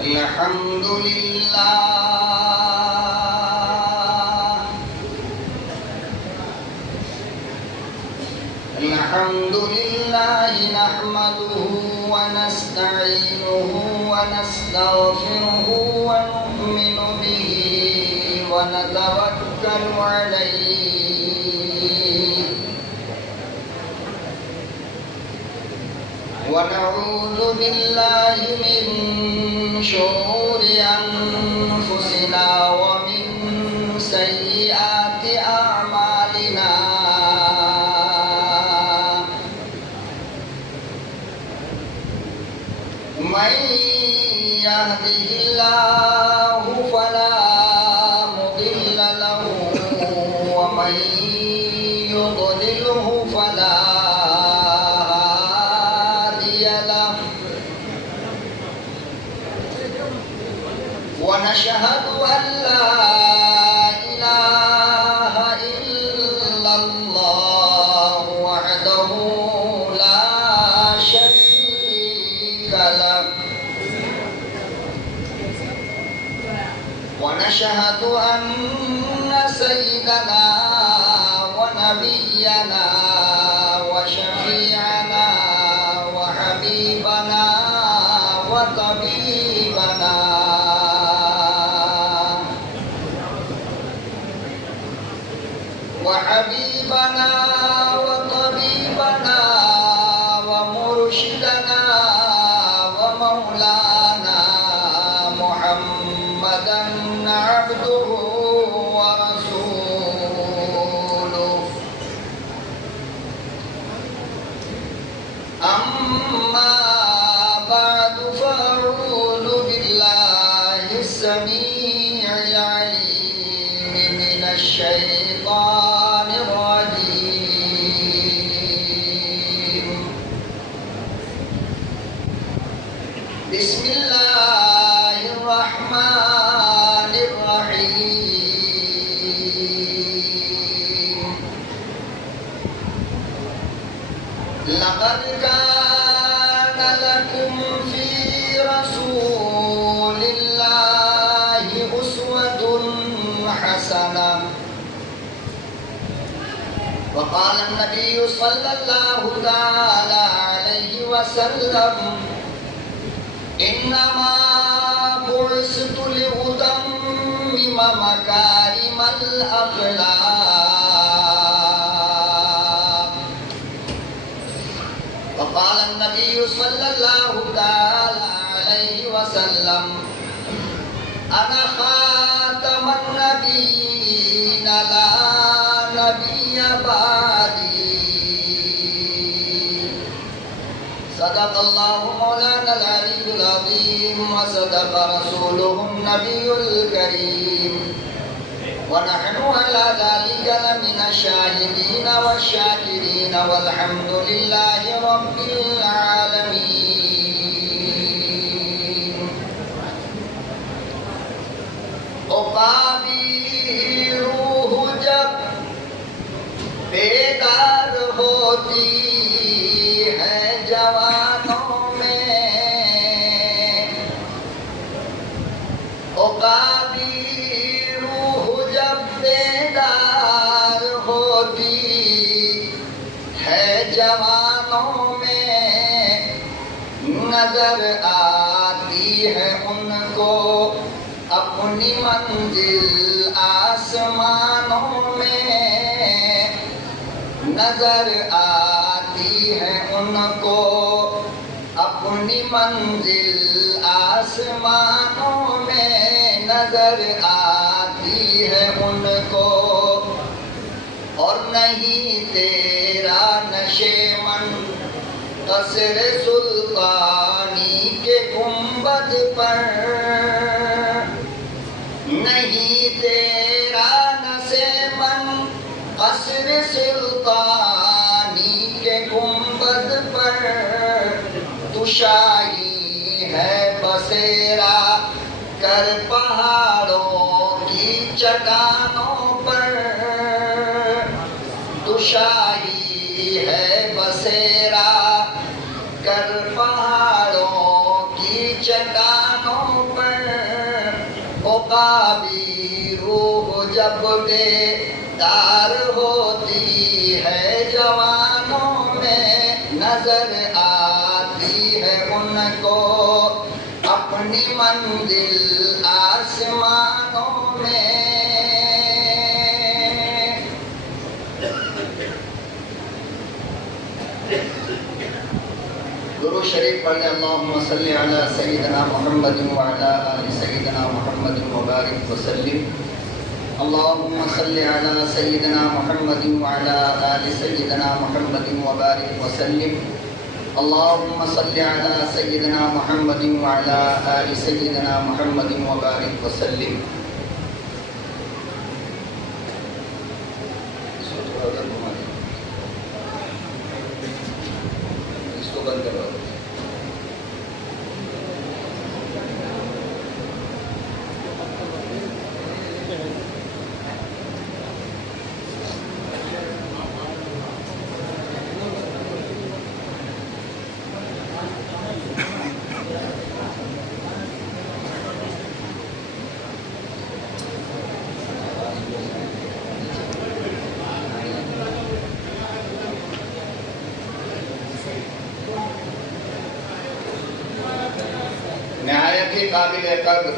الحمد لله نحمده ونستعينه ونستغفره ونؤمن به ونتوكل عليه ونعوذ بالله من شرور أنفسنا ومن سيئات أعمالنا من يهده الله فلا مضل له ومن يضلله فلا هادي له ونشهد أن لا إله إلا الله وحده لا شريك له ونشهد أن سيدنا ونبينا وشفيعنا وحبيبنا وطبيبنا وطبيبنا ومرشدنا ومولانا محمدا عبده ورسوله أما بعد فأعوذ بالله السميع العليم من الشيطان الرجيم بسم الله الرحمن الرحيم لقد كان لكم في رسول الله أسوة حسنة وقال النبي صلى الله تعالى عليه وسلم إنما بعثت لأتمم مكارم الأخلاق وقال النبي صلى الله تعالى عليه وسلم أنا خاتم النبيين لا نبي بعدي صدق الله مولانا العلي العظيم وصدق رسوله النبي الكريم ونحن على ذلك لمن الشاهدين والشاكرين والحمد لله رب العالمين عقابی روح جب بیدار ہوتی ہے جوانوں میں عقابی روح جب بیدار ہوتی ہے جوانوں میں نظر آتی ہے ان کو اپنی منزل آسمانوں میں نظر آتی ہے ان کو اپنی منزل آسمانوں میں نظر آتی ہے ان کو اور نہیں تیرا نشیمن قصر سلطانی کے گنبد پر نہیں تیرا نشیمن قصر سلطانی کے گنبد پر تو شاہی ہے بسیرا کر پہاڑوں کی چٹانوں پر تو شاہی ہے بسیرا کر پہاڑوں کی چٹانوں خوابی روح جب بیدار ہوتی ہے جوانوں میں نظر آتی ہے ان کو اپنی منزل آسمانوں میں. درود شریف پڑھ لیں. اللہم صلی علی سیدنا محمد وعلی آل سیدنا محمد وبارک وسلم. اللہم صلی علی سیدنا محمد وعلی آل سیدنا محمد وبارک وسلم. اللہم صلی علی سیدنا محمد وعلی آل سیدنا محمد وبارک وسلم. اس کو بند کرو. نہایت ہی قابل قدر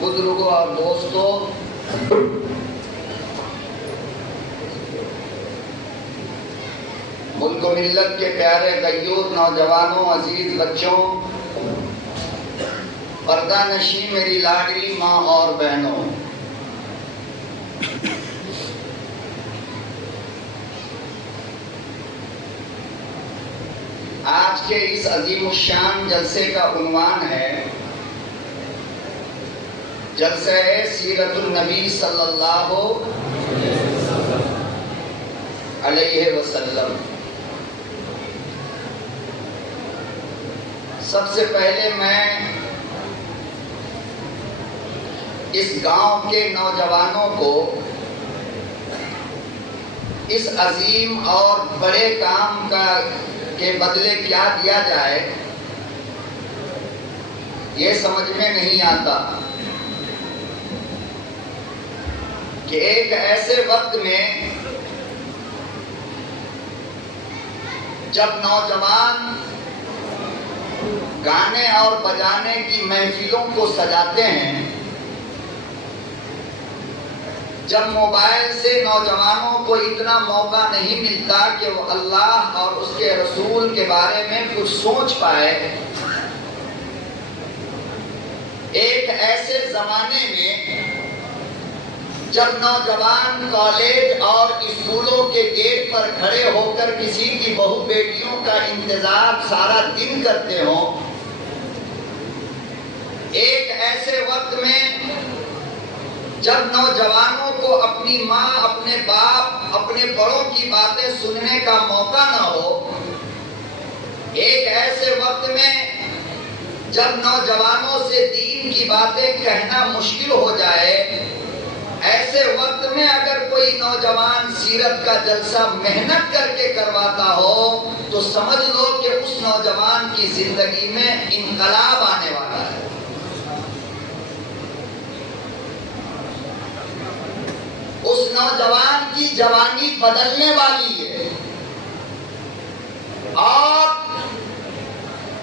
بزرگوں اور دوستوں، ملک و ملت کے پیارے غیور نوجوانوں، عزیز بچوں، پردہ نشین میری لاڈلی ماں اور بہنوں، آج کے اس عظیم الشان جلسے کا عنوان ہے جلسہ سیرت النبی صلی اللہ علیہ وسلم. سب سے پہلے میں اس گاؤں کے نوجوانوں کو اس عظیم اور بڑے کام کے بدلے کیا دیا جائے یہ سمجھ میں نہیں آتا کہ ایک ایسے وقت میں جب نوجوان گانے اور بجانے کی محفلوں کو سجاتے ہیں، جب موبائل سے نوجوانوں کو اتنا موقع نہیں ملتا کہ وہ اللہ اور اس کے رسول کے بارے میں کچھ سوچ پائے، ایک ایسے زمانے میں جب نوجوان کالج اور اسکولوں کے گیٹ پر کھڑے ہو کر کسی کی بہو بیٹیوں کا انتظار سارا دن کرتے ہوں، ایک ایسے وقت میں جب نوجوانوں کو اپنی ماں، اپنے باپ، اپنے بڑوں کی باتیں سننے کا موقع نہ ہو، ایک ایسے وقت میں جب نوجوانوں سے دین کی باتیں کہنا مشکل ہو جائے، ایسے وقت میں اگر کوئی نوجوان سیرت کا جلسہ محنت کر کے کرواتا ہو تو سمجھ لو کہ اس نوجوان کی زندگی میں انقلاب آنے والا ہے. اس نوجوان کی جوانی بدلنے والی ہے اور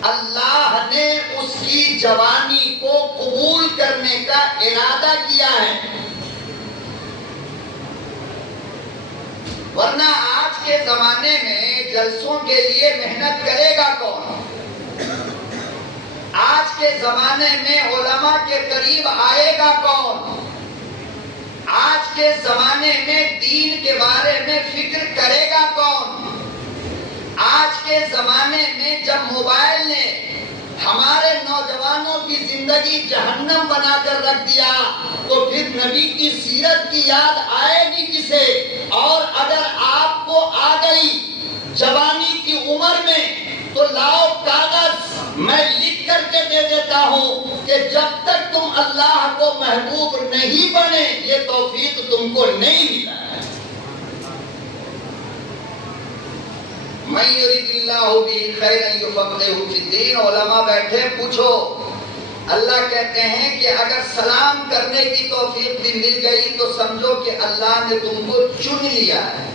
اللہ نے اس کی جوانی کو قبول کرنے کا ارادہ کیا ہے. ورنہ آج کے زمانے میں جلسوں کے لیے محنت کرے گا کون؟ آج کے زمانے میں علماء کے قریب آئے گا کون؟ آج کے زمانے میں دین کے بارے میں فکر کرے گا کون؟ آج کے زمانے میں جب موبائل نے ہمارے نوجوانوں کی زندگی جہنم بنا کر رکھ دیا تو پھر نبی کی سیرت کی یاد آئے گی کسے؟ اور اگر آپ کو آ گئی جوانی کی عمر میں تو لاؤ کاغذ، میں لکھ کر کے دے دیتا ہوں کہ جب تک تم اللہ کو محبوب نہیں بنے یہ توفیق تم کو نہیں ملا ہے. من یرید اللہ بہ خیرا یفقہہ فی الدین. علماء بیٹھے، پوچھو اللہ کہتے ہیں کہ اگر سلام کرنے کی توفیق بھی مل گئی تو سمجھو کہ اللہ نے تم کو چن لیا ہے،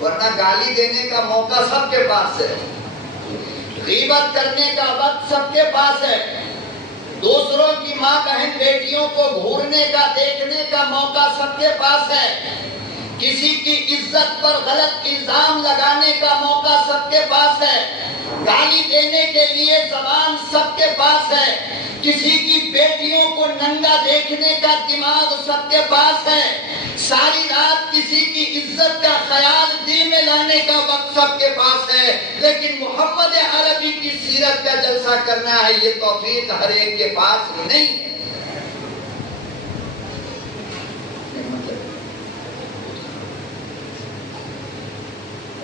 ورنہ گالی دینے کا موقع سب کے پاس ہے، غیبت کرنے کا وقت سب کے پاس ہے، دوسروں کی ماں بہن بیٹیوں کو گھورنے کا دیکھنے کا موقع سب کے پاس ہے، کسی کی عزت پر غلط الزام لگانے کا موقع سب کے پاس ہے، گالی دینے کے لیے زبان سب کے پاس ہے، کسی کی بیٹیوں کو ننگا دیکھنے کا دماغ سب کے پاس ہے، ساری رات کسی کی عزت کا خیال دل میں لانے کا وقت سب کے پاس ہے، لیکن محمد عربی کی سیرت کا جلسہ کرنا ہے، یہ توفیق ہر ایک کے پاس نہیں ہے۔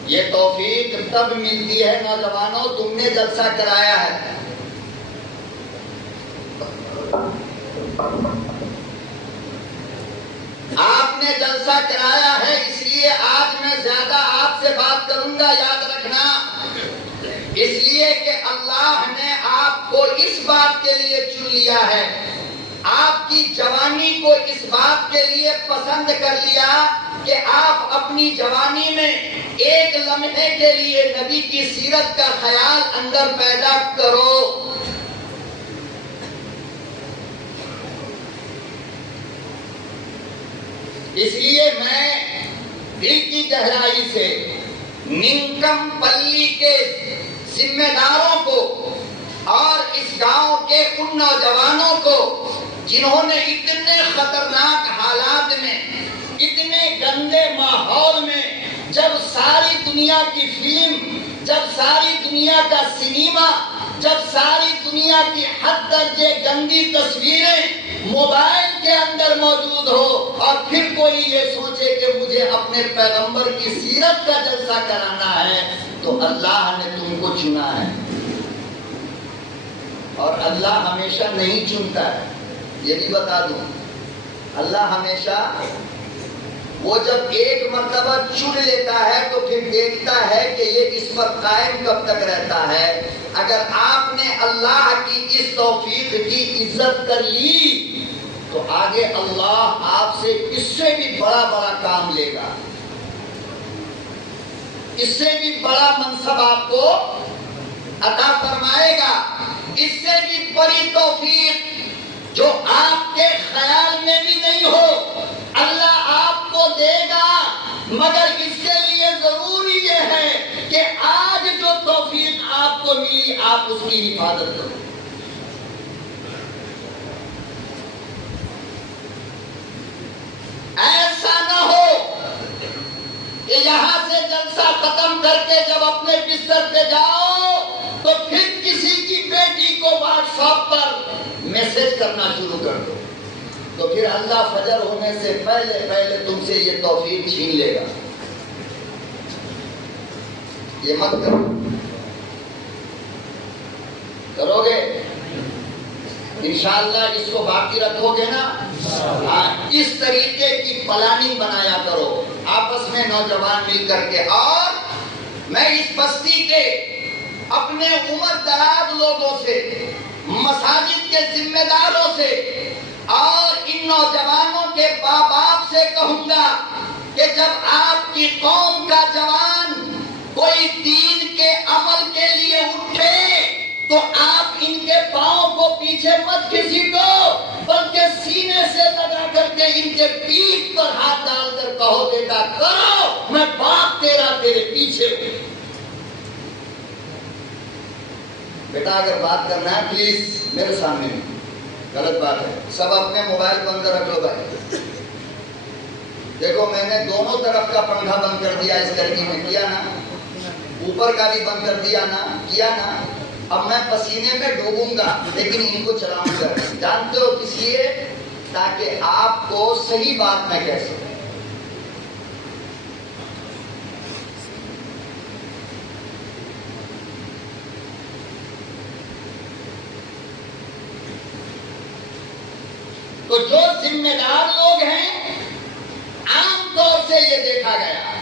یہ توفیق تب ملتی ہے نوجوانوں، تم نے جلسہ کرایا ہے، آپ نے جلسہ کرایا ہے، اس لیے آج میں زیادہ آپ سے بات کروں گا، یاد رکھنا، اس لیے کہ اللہ نے آپ کو اس بات کے لیے چن لیا ہے، آپ کی جوانی کو اس بات کے لیے پسند کر لیا کہ آپ اپنی جوانی میں ایک لمحے کے لیے نبی کی سیرت کا خیال اندر پیدا کرو۔ اس لیے میں دل کی گہرائی سے ننکم پلی کے ذمہ داروں کو اور اس گاؤں کے ان نوجوانوں کو جنہوں نے اتنے خطرناک حالات میں، اتنے گندے ماحول میں، جب ساری دنیا کی فلم، جب ساری دنیا کا سنیما، جب ساری دنیا کی حد درجے گندی تصویریں موبائل کے اندر موجود ہو اور پھر کوئی یہ سوچے کہ مجھے اپنے پیغمبر کی سیرت کا جلسہ کرانا ہے، تو اللہ نے تم کو چنا ہے، اور اللہ ہمیشہ نہیں چنتا ہے، یہ بھی بتا دوں، اللہ ہمیشہ وہ جب ایک مرتبہ چن لیتا ہے تو پھر دیکھتا ہے کہ یہ اس پر قائم کب تک رہتا ہے۔ اگر آپ نے اللہ کی اس توفیق کی عزت کر لی تو آگے اللہ آپ سے اس سے بھی بڑا بڑا کام لے گا، اس سے بھی بڑا منصب آپ کو عطا فرمائے گا، اس سے بھی بڑی توفیق جو آپ کے خیال میں بھی نہیں ہو اللہ آپ کو دے گا، مگر اس کے لیے ضروری یہ ہے کہ آج جو توفیق آپ کو ملی آپ اس کی حفاظت کرو۔ ایسا نہ ہو کہ یہاں سے جلسہ ختم کر کے جب اپنے بستر پہ جاؤ تو پھر کسی کی بیٹی کو واٹس ایپ پر میسج کرنا شروع کر دو، تو پھر اللہ فجر ہونے سے پہلے پہلے تم سے یہ توفیق چھین لے گا۔ یہ مت کرو، کرو گے انشاءاللہ، اس کو باقی رکھو گے نا، اس طریقے کی پلاننگ بنایا کرو آپس میں نوجوان مل کر کے۔ اور میں اس بستی کے اپنے عمر دراز لوگوں سے، مساجد کے ذمہ داروں سے اور ان نوجوانوں کے باپ باپ سے کہوں گا کہ جب آپ کی قوم کا جوان کوئی دین کے عمل کے لیے اٹھے تو آپ ان کے پاؤں کو پیچھے مت گھسیٹو، بلکہ سینے سے لگا کر کے ان کے پیٹھ پر ہاتھ ڈال کر کہو بیٹا کرو، میں باپ تیرا تیرے پیچھے ہوں۔ بیٹا اگر بات کرنا ہے پلیز میرے سامنے نہیں، غلط بات ہے، سب اپنے موبائل بند رکھ لو بھائی۔ دیکھو میں نے دونوں طرف کا پنکھا بند کر دیا اس لڑکی میں، کیا نا؟ اوپر کا بھی بند کر دیا نا، کیا نا؟ اب میں پسینے میں ڈوبوں گا لیکن ان کو چلاؤں گا، جانتے ہو کس لیے؟ تاکہ آپ کو صحیح بات میں کہہ سکوں۔ تو جو ذمہ دار لوگ ہیں عام طور سے یہ دیکھا گیا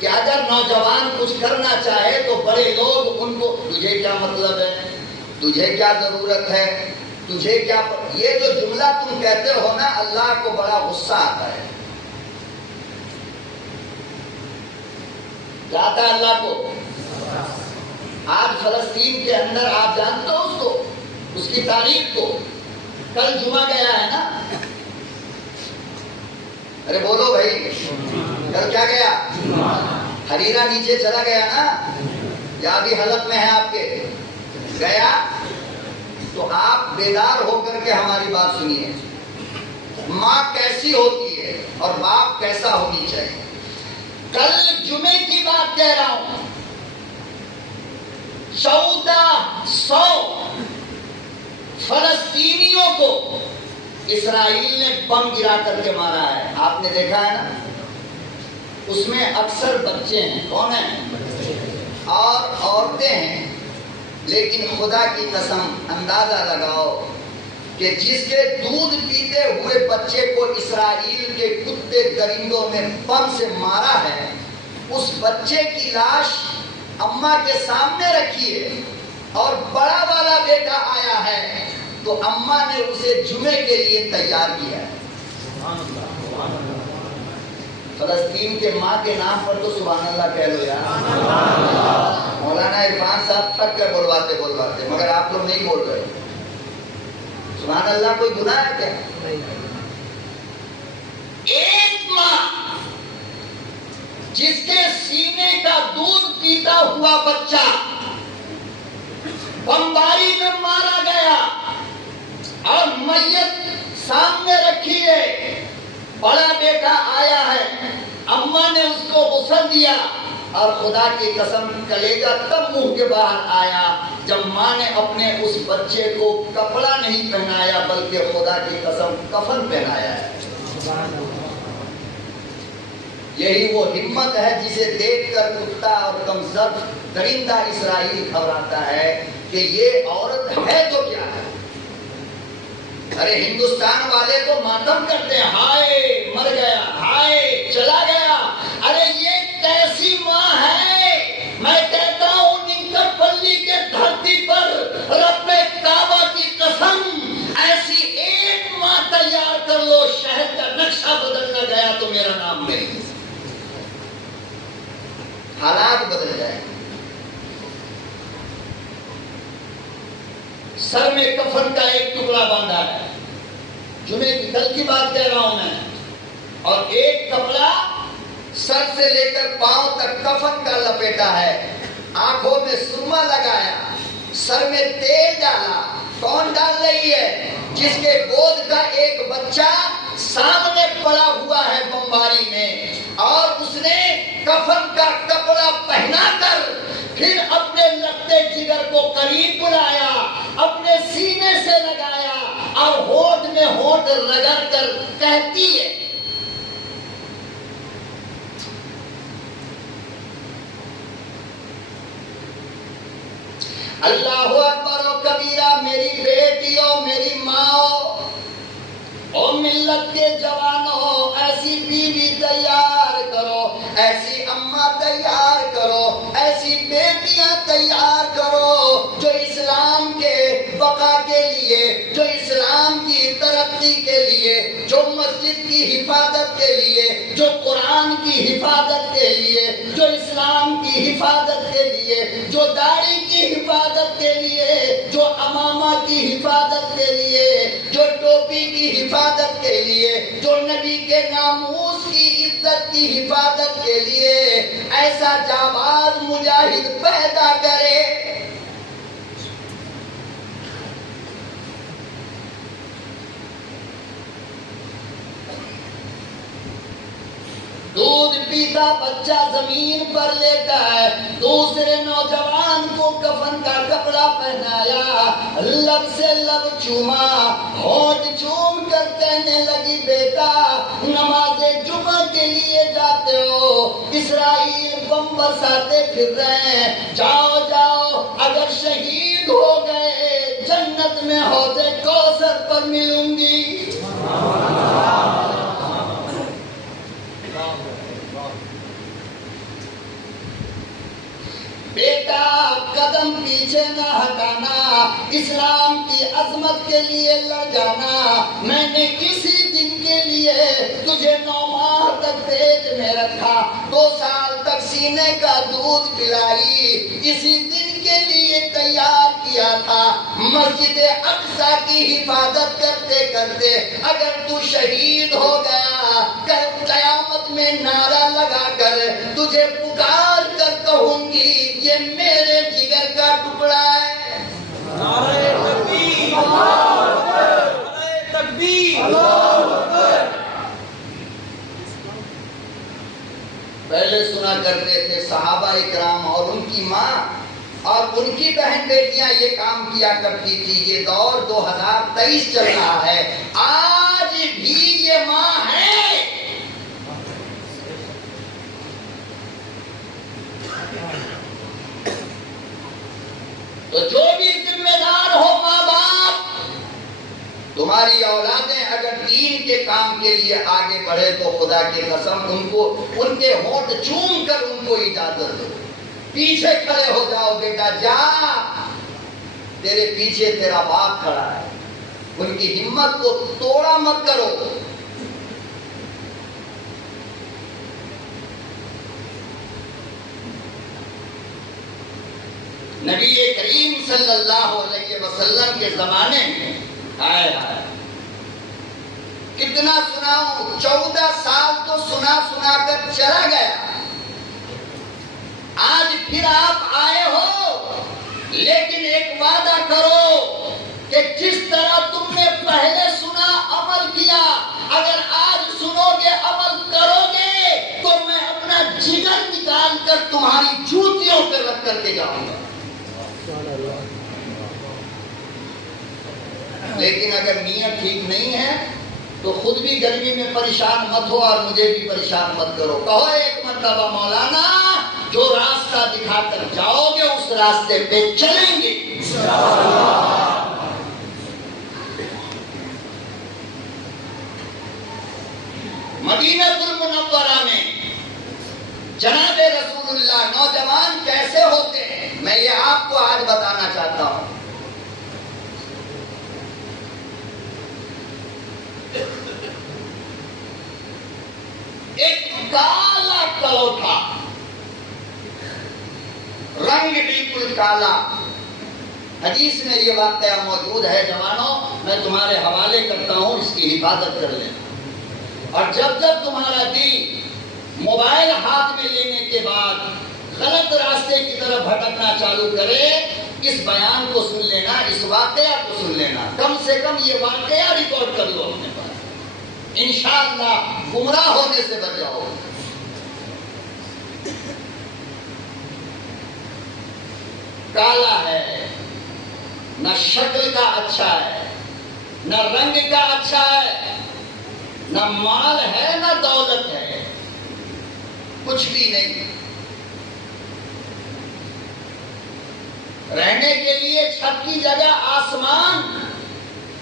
کہ اگر نوجوان کچھ کرنا چاہے تو بڑے لوگ ان کو، تجھے کیا مطلب ہے، تجھے کیا ضرورت ہے، تجھے کیا، یہ جو جملہ تم کہتے ہو نا، اللہ کو بڑا غصہ آتا ہے. کیا آتا ہے اللہ کو؟ آج فلسطین کے اندر آپ جانتے ہو اس کو، اس کی تاریخ کو. کل جمعہ گیا ہے نا، ارے بولو بھائی، کل کیا گیا؟ حریرہ نیچے چلا گیا نا، یا ابھی حلق میں ہے آپ کے؟ گیا. تو آپ بیدار ہو کر کے ہماری بات سنیے. ماں کیسی ہوتی ہے اور باپ کیسا ہونی چاہیے. کل جمعے کی بات کہہ رہا ہوں. 1400 فلسطینیوں کو اسرائیل نے بم گرا کر کے مارا ہے. آپ نے دیکھا ہے نا، اس میں اکثر بچے ہیں. کون ہیں؟ اور عورتیں ہیں. لیکن خدا کی قسم اندازہ لگاؤ کہ جس کے دودھ پیتے ہوئے بچے کو اسرائیل کے کتے درندوں نے بم سے مارا ہے، اس بچے کی لاش اماں کے سامنے رکھی ہے اور بڑا والا بیٹا آیا ہے تو اماں نے اسے جمعے کے لیے تیار کیا ہے. فلسطین کے ماں کے نام پر تو سبحان اللہ کہہ لو یار. مولانا عرفان صاحب تھک کر بولواتے مگر آپ لوگ نہیں بول رہے. سبحان اللہ کوئی گناہ ہے کیا؟ ایک ماں جس کے سینے کا دودھ پیتا ہوا بچہ بمباری میں مارا گیا اور میت سامنے رکھی ہے. بڑا بیٹا آیا ہے، اماں نے اس کو غسل دیا اور خدا کی قسم کلیجہ تب منہ کے باہر آیا جب ماں نے اپنے اس بچے کو کپڑا نہیں پہنایا بلکہ خدا کی قسم کفن پہنایا ہے. یہی وہ ہمت ہے جسے دیکھ کر کتا اور کمزور درندہ اسرائیل گھبراتا ہے کہ یہ عورت ہے تو کیا ہے. ارے ہندوستان والے تو ماتم کرتے ہیں، ہائے مر گیا، ہائے چلا گیا. ارے یہ کیسی ماں ہے؟ میں کہتا ہوں ننکر پلی کے دھرتی پر رب کعبہ کی قسم ایسی ایک ماں تیار کر لو، شہر کا نقشہ بدلنا گیا تو میرا نام نہیں. حالات بدل جائیں. سر میں کفن کا ایک ٹکڑا باندھا ہے، جمعے کی کل کی بات کہہ رہا ہوں میں، اور ایک کپڑا سر سے لے کر پاؤں تک کفن کا لپیٹا ہے. آنکھوں میں سرما لگایا، سر میں تیل ڈالا. کون ڈال رہی ہے؟ جس کے گود کا ایک بچہ سامنے پڑا ہوا ہے بمباری میں، اور اس نے کفن کا کپڑا پہنا کر پھر اپنے لگتے جگر کو قریب بلایا، اپنے سینے سے لگایا اور ہونٹ میں ہونٹ رگڑ کر کہتی ہے، اللہ اکبر و کبیرہ. میری بیٹیوں، میری ماں، او ملت کے جوانوں، ایسی بیوی تیار کرو، ایسی اماں تیار کرو، ایسی بیٹیاں تیار کرو جو اسلام کے بقا کے لیے، جو اسلام کی ترقی کے لیے، جو مسجد کی حفاظت کے لیے، جو قرآن کی حفاظت کے لیے، جو اسلام کی حفاظت کے لیے، جو داڑھی کی حفاظت کے لیے، جو امامہ کی حفاظت کے لیے، جو ٹوپی کی حفاظت کے لیے، جو نبی کے ناموس کی عزت کی حفاظت کے لیے ایسا جانباز مجاہد پیدا کرے. دودھ پیتا بچہ زمین پر لیتا ہے، دوسرے نوجوان کو کفن کا کپڑا پہنایا، لب سے لب چوما، ہونٹ چوم کر کہنے لگی بیٹا نماز جمعہ کے لیے جاتے ہو، اسرائیل بم برساتے پھر رہے ہیں، جاؤ جاؤ، اگر شہید ہو گئے جنت میں حوض کوثر پر ملوں گی. بیٹا قدم پیچھے سے نہ ہٹانا، اسلام کی عظمت کے لیے لڑ جانا۔ میں نے اسی دن کے لیے تجھے 9 ماہ تک پیٹ میں رکھا، 2 سال تک سینے کا دودھ پلائی، اسی دن کے لیے تیار کیا تھا۔ مسجد اقصی کی حفاظت کرتے کرتے اگر تو شہید ہو گیا، کل قیامت میں نعرہ لگا کر تجھے پکار کر کہوں گی یہ میرے جگر کا ٹکڑا ہے۔ نعرہ تکبیر، اللہ اکبر، نعرہ تکبیر، اللہ اکبر۔ پہلے سنا کرتے تھے صحابہ اکرام اور ان کی ماں اور ان کی بہن بیٹیاں یہ کام کیا کرتی تھی۔ یہ دور 2023 چل رہا ہے، آج بھی یہ ماں ہے۔ تو جو بھی ذمہ دار ہو ماں باپ، تمہاری اولادیں اگر دین کے کام کے لیے آگے بڑھے تو خدا کی قسم ان کے ہونٹ چوم کر ان کو اجازت دو، پیچھے کھڑے ہو جاؤ، بیٹا جا، تیرے پیچھے تیرا باپ کھڑا ہے۔ ان کی ہمت کو توڑا مت کرو۔ نبی کریم صلی اللہ علیہ وسلم کے زمانے میں کتنا سناؤں، 14 سال تو سنا کر چلا گیا۔ آج پھر آپ آئے ہو، لیکن ایک وعدہ کرو کہ جس طرح تم نے پہلے سنا عمل کیا، اگر آج سنو گے عمل کرو گے تو میں اپنا جگر نکال کر تمہاری جوتیوں پہ رکھ کر کے جاؤں گا۔ لیکن اگر نیت ٹھیک نہیں ہے تو خود بھی گرمی میں پریشان مت ہو اور مجھے بھی پریشان مت کرو۔ کہو ایک مرتبہ مولانا جو راستہ دکھا کر جاؤ گے اس راستے پہ چلیں گے۔ مدینہ المنورہ میں جناب رسول اللہ نوجوان کیسے ہوتے ہیں میں یہ آپ کو آج بتانا چاہتا ہوں۔ ایک کالا کلو تھا، رنگ بالکل کالا۔ حدیث میں یہ واقعہ موجود ہے، جوانوں میں تمہارے حوالے کرتا ہوں، اس کی حفاظت کر لینا۔ اور جب جب تمہارا دل موبائل ہاتھ میں لینے کے بعد غلط راستے کی طرف بھٹکنا چالو کرے، اس بیان کو سن لینا، اس واقعہ کو سن لینا، کم سے کم یہ واقعہ ریکارڈ کر لو اپنے پاس، انشاءاللہ گمراہ ہونے سے بچ جاؤ۔ کالا ہے، نہ شکل کا اچھا ہے، نہ رنگ کا اچھا ہے، نہ مال ہے نہ دولت ہے، کچھ بھی نہیں۔ رہنے کے لیے چھت کی جگہ آسمان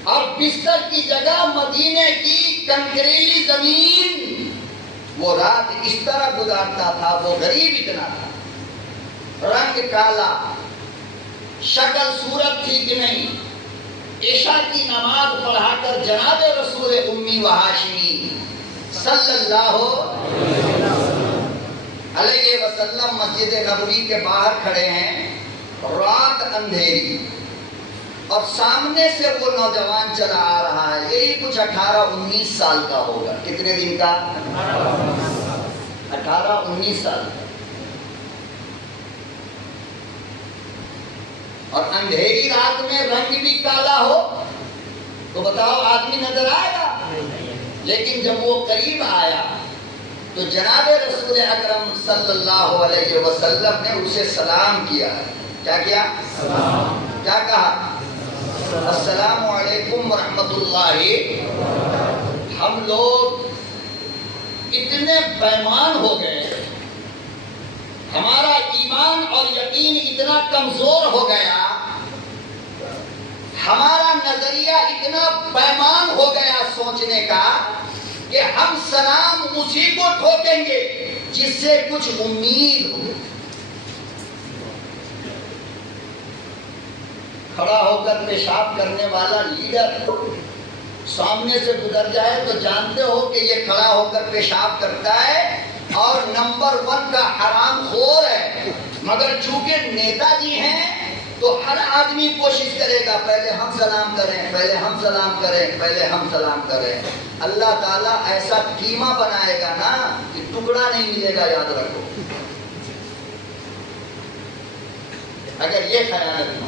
اور بستر کی جگہ مدینے کی کنکریلی زمین۔ وہ رات اس طرح گزارتا تھا، وہ غریب اتنا تھا، رنگ کالا، شکل صورت تھی کہ نہیں۔ عشاء کی نماز پڑھا کر جناب رسول امی و ہاشمی صلی اللہ علیہ وسلم مسجد نبوی کے باہر کھڑے ہیں، رات اندھیری، اور سامنے سے وہ نوجوان چلا آ رہا ہے، یہی کچھ 18-19 سال کا ہوگا۔ کتنے دن کا؟ 18-19 سال کا۔ اور اندھیری رات میں رنگ بھی کالا ہو تو بتاؤ آدمی نظر آئے گا؟ لیکن جب وہ قریب آیا تو جناب رسول اکرم صلی اللہ علیہ وسلم نے اسے سلام کیا۔ کیا کیا؟ سلام۔ کیا کہا؟ السلام علیکم ورحمۃ اللہ۔ ہم لوگ اتنے بیمان ہو گئے، ہمارا ایمان اور یقین اتنا کمزور ہو گیا، ہمارا نظریہ اتنا بیمان ہو گیا سوچنے کا کہ ہم سلام اسی کو ٹھوکیں گے جس سے کچھ امید ہو۔ کھڑا ہو کر پیشاب کرنے والا لیڈر سامنے سے گزر جائے تو جانتے ہو کہ یہ کھڑا ہو کر پیشاب کرتا ہے اور نمبر 1 کا حرام خور ہے، مگر چونکہ نیتا جی ہیں تو ہر آدمی کوشش کرے گا پہلے ہم سلام کریں، پہلے ہم سلام کریں، پہلے ہم سلام کریں۔ اللہ تعالیٰ ایسا قیمہ بنائے گا نا کہ ٹکڑا نہیں ملے گا، یاد رکھو اگر یہ خیانت نہ۔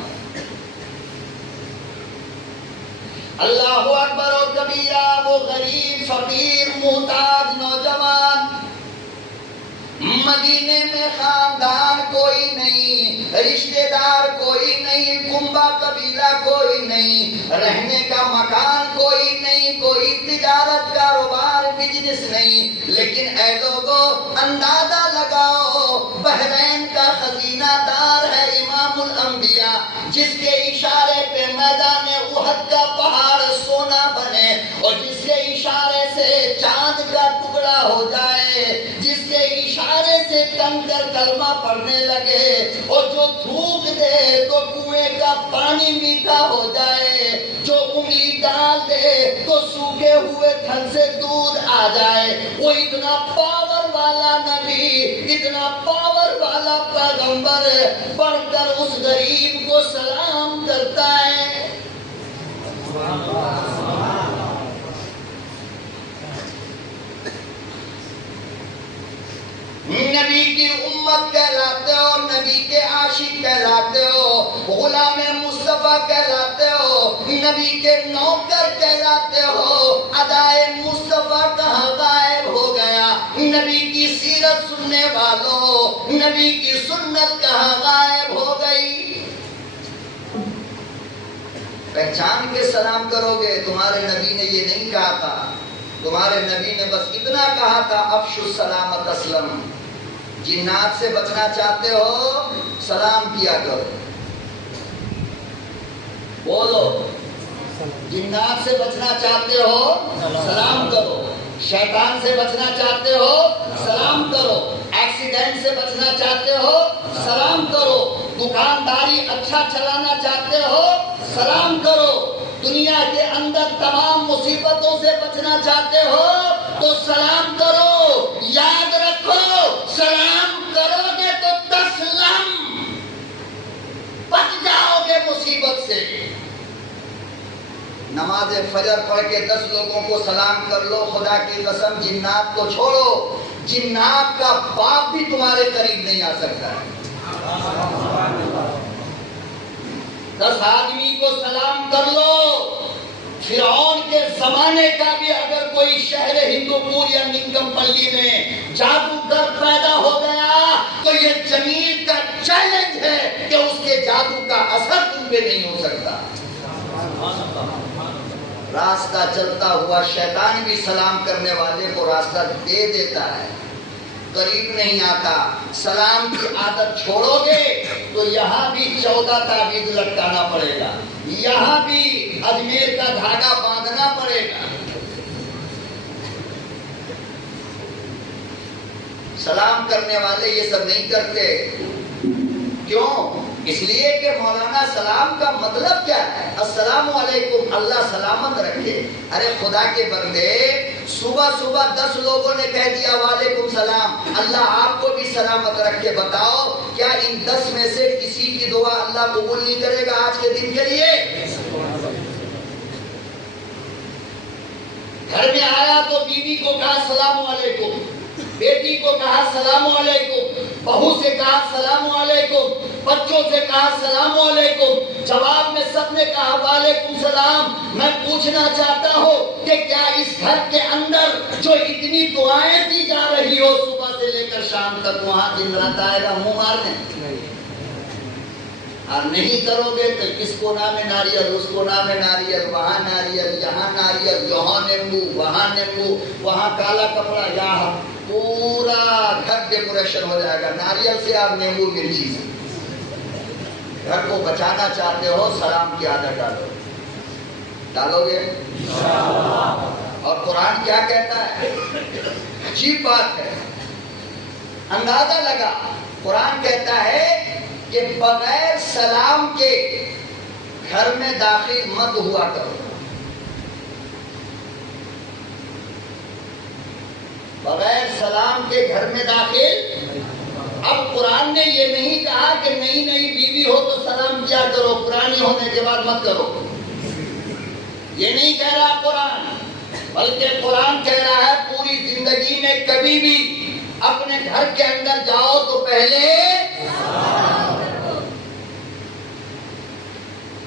اللہ اکبر و کبیرہ، وہ غریب فقیر محتاج نوجوان، مدینے میں خاندان کوئی نہیں، رشتہ دار کوئی نہیں، کنبہ قبیلہ کوئی نہیں، رہنے کا مکان کوئی نہیں، کوئی تجارت کاروبار بزنس نہیں، لیکن اے لوگوں اندازہ لگاؤ بحرین کا خزینہ دار ہے امام الانبیاء، جس کے اشارے پہ میدان احد کا پہاڑ سونا بنے، اور جس کے اشارے سے چاند کا ٹکڑا ہو جائے، جس کے اشارے سے کنکر کلمہ پڑھنے لگے، اور جو تھوک دے تو کنویں کا پانی میٹھا ہو جائے، جو انگلی ڈال دے تو سوکھے ہوئے تھن سے دودھ آ جائے، وہ اتنا پاور والا نبی، اتنا پاور والا پیغمبر پڑھ کر اس غریب کو سلام کرتا ہے۔ نبی کی امت کہلاتے ہو، نبی کے عاشق کہلاتے ہو، غلام مصطفیٰ کہلاتے ہو، نبی کے نوکر کہلاتے ہو، ادائے مصطفیٰ کہاں غائب ہو گیا؟ نبی کی سیرت سننے والوں، نبی کی سنت کہاں غائب ہو گئی؟ پہچان کے سلام کرو گے؟ تمہارے نبی نے یہ نہیں کہا تھا، تمہارے نبی نے بس اتنا کہا تھا افشوا السلام تسلم۔ جنات سے بچنا چاہتے ہو سلام کیا کرو، بولو جنات سے بچنا چاہتے ہو سلام کرو، شیطان سے بچنا چاہتے ہو سلام کرو، ایکسیڈنٹ سے بچنا چاہتے ہو سلام کرو، دکانداری اچھا چلانا چاہتے ہو سلام کرو، دنیا کے اندر تمام مصیبتوں سے بچنا چاہتے ہو تو سلام کرو۔ یاد رکھو سلام کرو گے تو تسلم، بچ جاؤ گے مصیبت سے۔ نماز فجر پڑھ کے 10 لوگوں کو سلام کر لو، خدا کی قسم جنات کو چھوڑو، جنات کا باپ بھی تمہارے قریب نہیں آ سکتا ہے۔ 10 آدمی کو سلام کر لو، فرعون کے زمانے کا بھی اگر کوئی شہر ہندوپور یا ننگم پلی میں جادوگر پیدا ہو گیا تو یہ جمیل کا چیلنج ہے کہ اس کے جادو کا اثر تم پہ نہیں ہو سکتا۔ راستہ چلتا ہوا شیطان بھی سلام کرنے والے کو راستہ دے دیتا ہے، قریب نہیں آتا۔ سلام کی عادت چھوڑو گے تو یہاں بھی 14 تعویذ لٹکانا پڑے گا، یہاں بھی اجمیر کا دھاگا باندھنا پڑے گا۔ سلام کرنے والے یہ سب نہیں کرتے، کیوں؟ اس لیے کہ مولانا سلام کا مطلب کیا ہے؟ السلام علیکم، اللہ سلامت رکھے۔ ارے خدا کے بندے، صبح صبح 10 لوگوں نے کہہ دیا وعلیکم سلام، اللہ آپ کو بھی سلامت رکھے، بتاؤ کیا ان 10 میں سے کسی کی دعا اللہ قبول نہیں کرے گا آج کے دن کے لیے؟ گھر میں آیا تو بیوی کو کہا السلام علیکم، بیٹی کو کہا السلام علیکم، بہو سے کہا السلام علیکم، بچوں سے کہا السلام علیکم، جواب میں سب نے کہا وعلیکم السلام۔ میں پوچھنا چاہتا ہوں کہ کیا اس گھر کے اندر جو اتنی دعائیں دی جا رہی ہو صبح سے لے کر شام تک، وہاں دن رات آئے گا منہ مارنے؟ اور نہیں کرو گے تو اس کونا میں ناریل، اس کونا میں ناریل، وہاں ناریل، یہاں ناریل، یہاں نیمبو، وہاں نیمبو، وہاں کالا کپڑا، یہاں پورا گھر ڈیکوریشن ہو جائے گا ناریل سے اور نیمبو مرچی سے۔ گھر کو بچانا چاہتے ہو سلام کی عادت ڈالو، ڈالو گے؟ اور قرآن کیا کہتا ہے؟ عجیب بات ہے، اندازہ لگا، قرآن کہتا ہے کہ بغیر سلام کے گھر میں داخل مت ہوا کرو، بغیر سلام کے گھر میں داخل۔ اب قرآن نے یہ نہیں کہا کہ نئی نئی بیوی ہو تو سلام کیا کرو، پرانی ہونے کے بعد مت کرو، یہ نہیں کہہ رہا قرآن، بلکہ قرآن کہہ رہا ہے پوری زندگی میں کبھی بھی اپنے گھر کے اندر جاؤ تو پہلے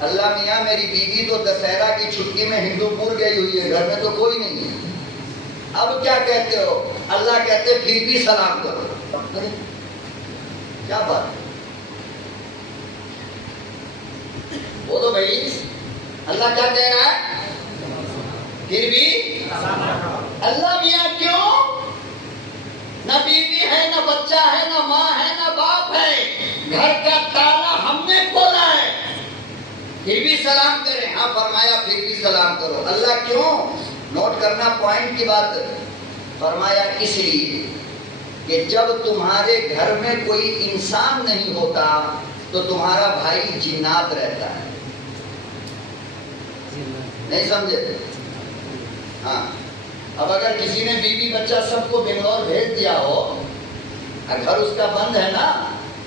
اللہ میاں میری بیوی تو دسہرہ کی چھٹی میں ہندو پور گئی ہوئی ہے، گھر میں تو کوئی نہیں ہے، اب کیا کہتے ہو؟ اللہ کہتے پھر بھی سلام کرو۔ کیا بات ہے؟ بولو بھائی، اللہ کیا کہہ رہا ہے؟ پھر بھی اللہ میاں کیوں؟ نہ بیوی ہے، نہ بچہ ہے، نہ ماں ہے، نہ باپ ہے، گھر کا تالا ہم نے کھولا ہے، پھر بھی سلام کریں؟ ہاں فرمایا پھر بھی سلام کرو۔ اللہ کیوں؟ نوٹ کرنا پوائنٹ کی بات، فرمایا اس لیے کہ جب تمہارے گھر میں کوئی انسان نہیں ہوتا تو تمہارا بھائی جنات رہتا ہے، نہیں سمجھے؟ ہاں، اب اگر کسی نے بیوی بچہ سب کو بنگلور بھیج دیا ہو، گھر اس کا بند ہے نا،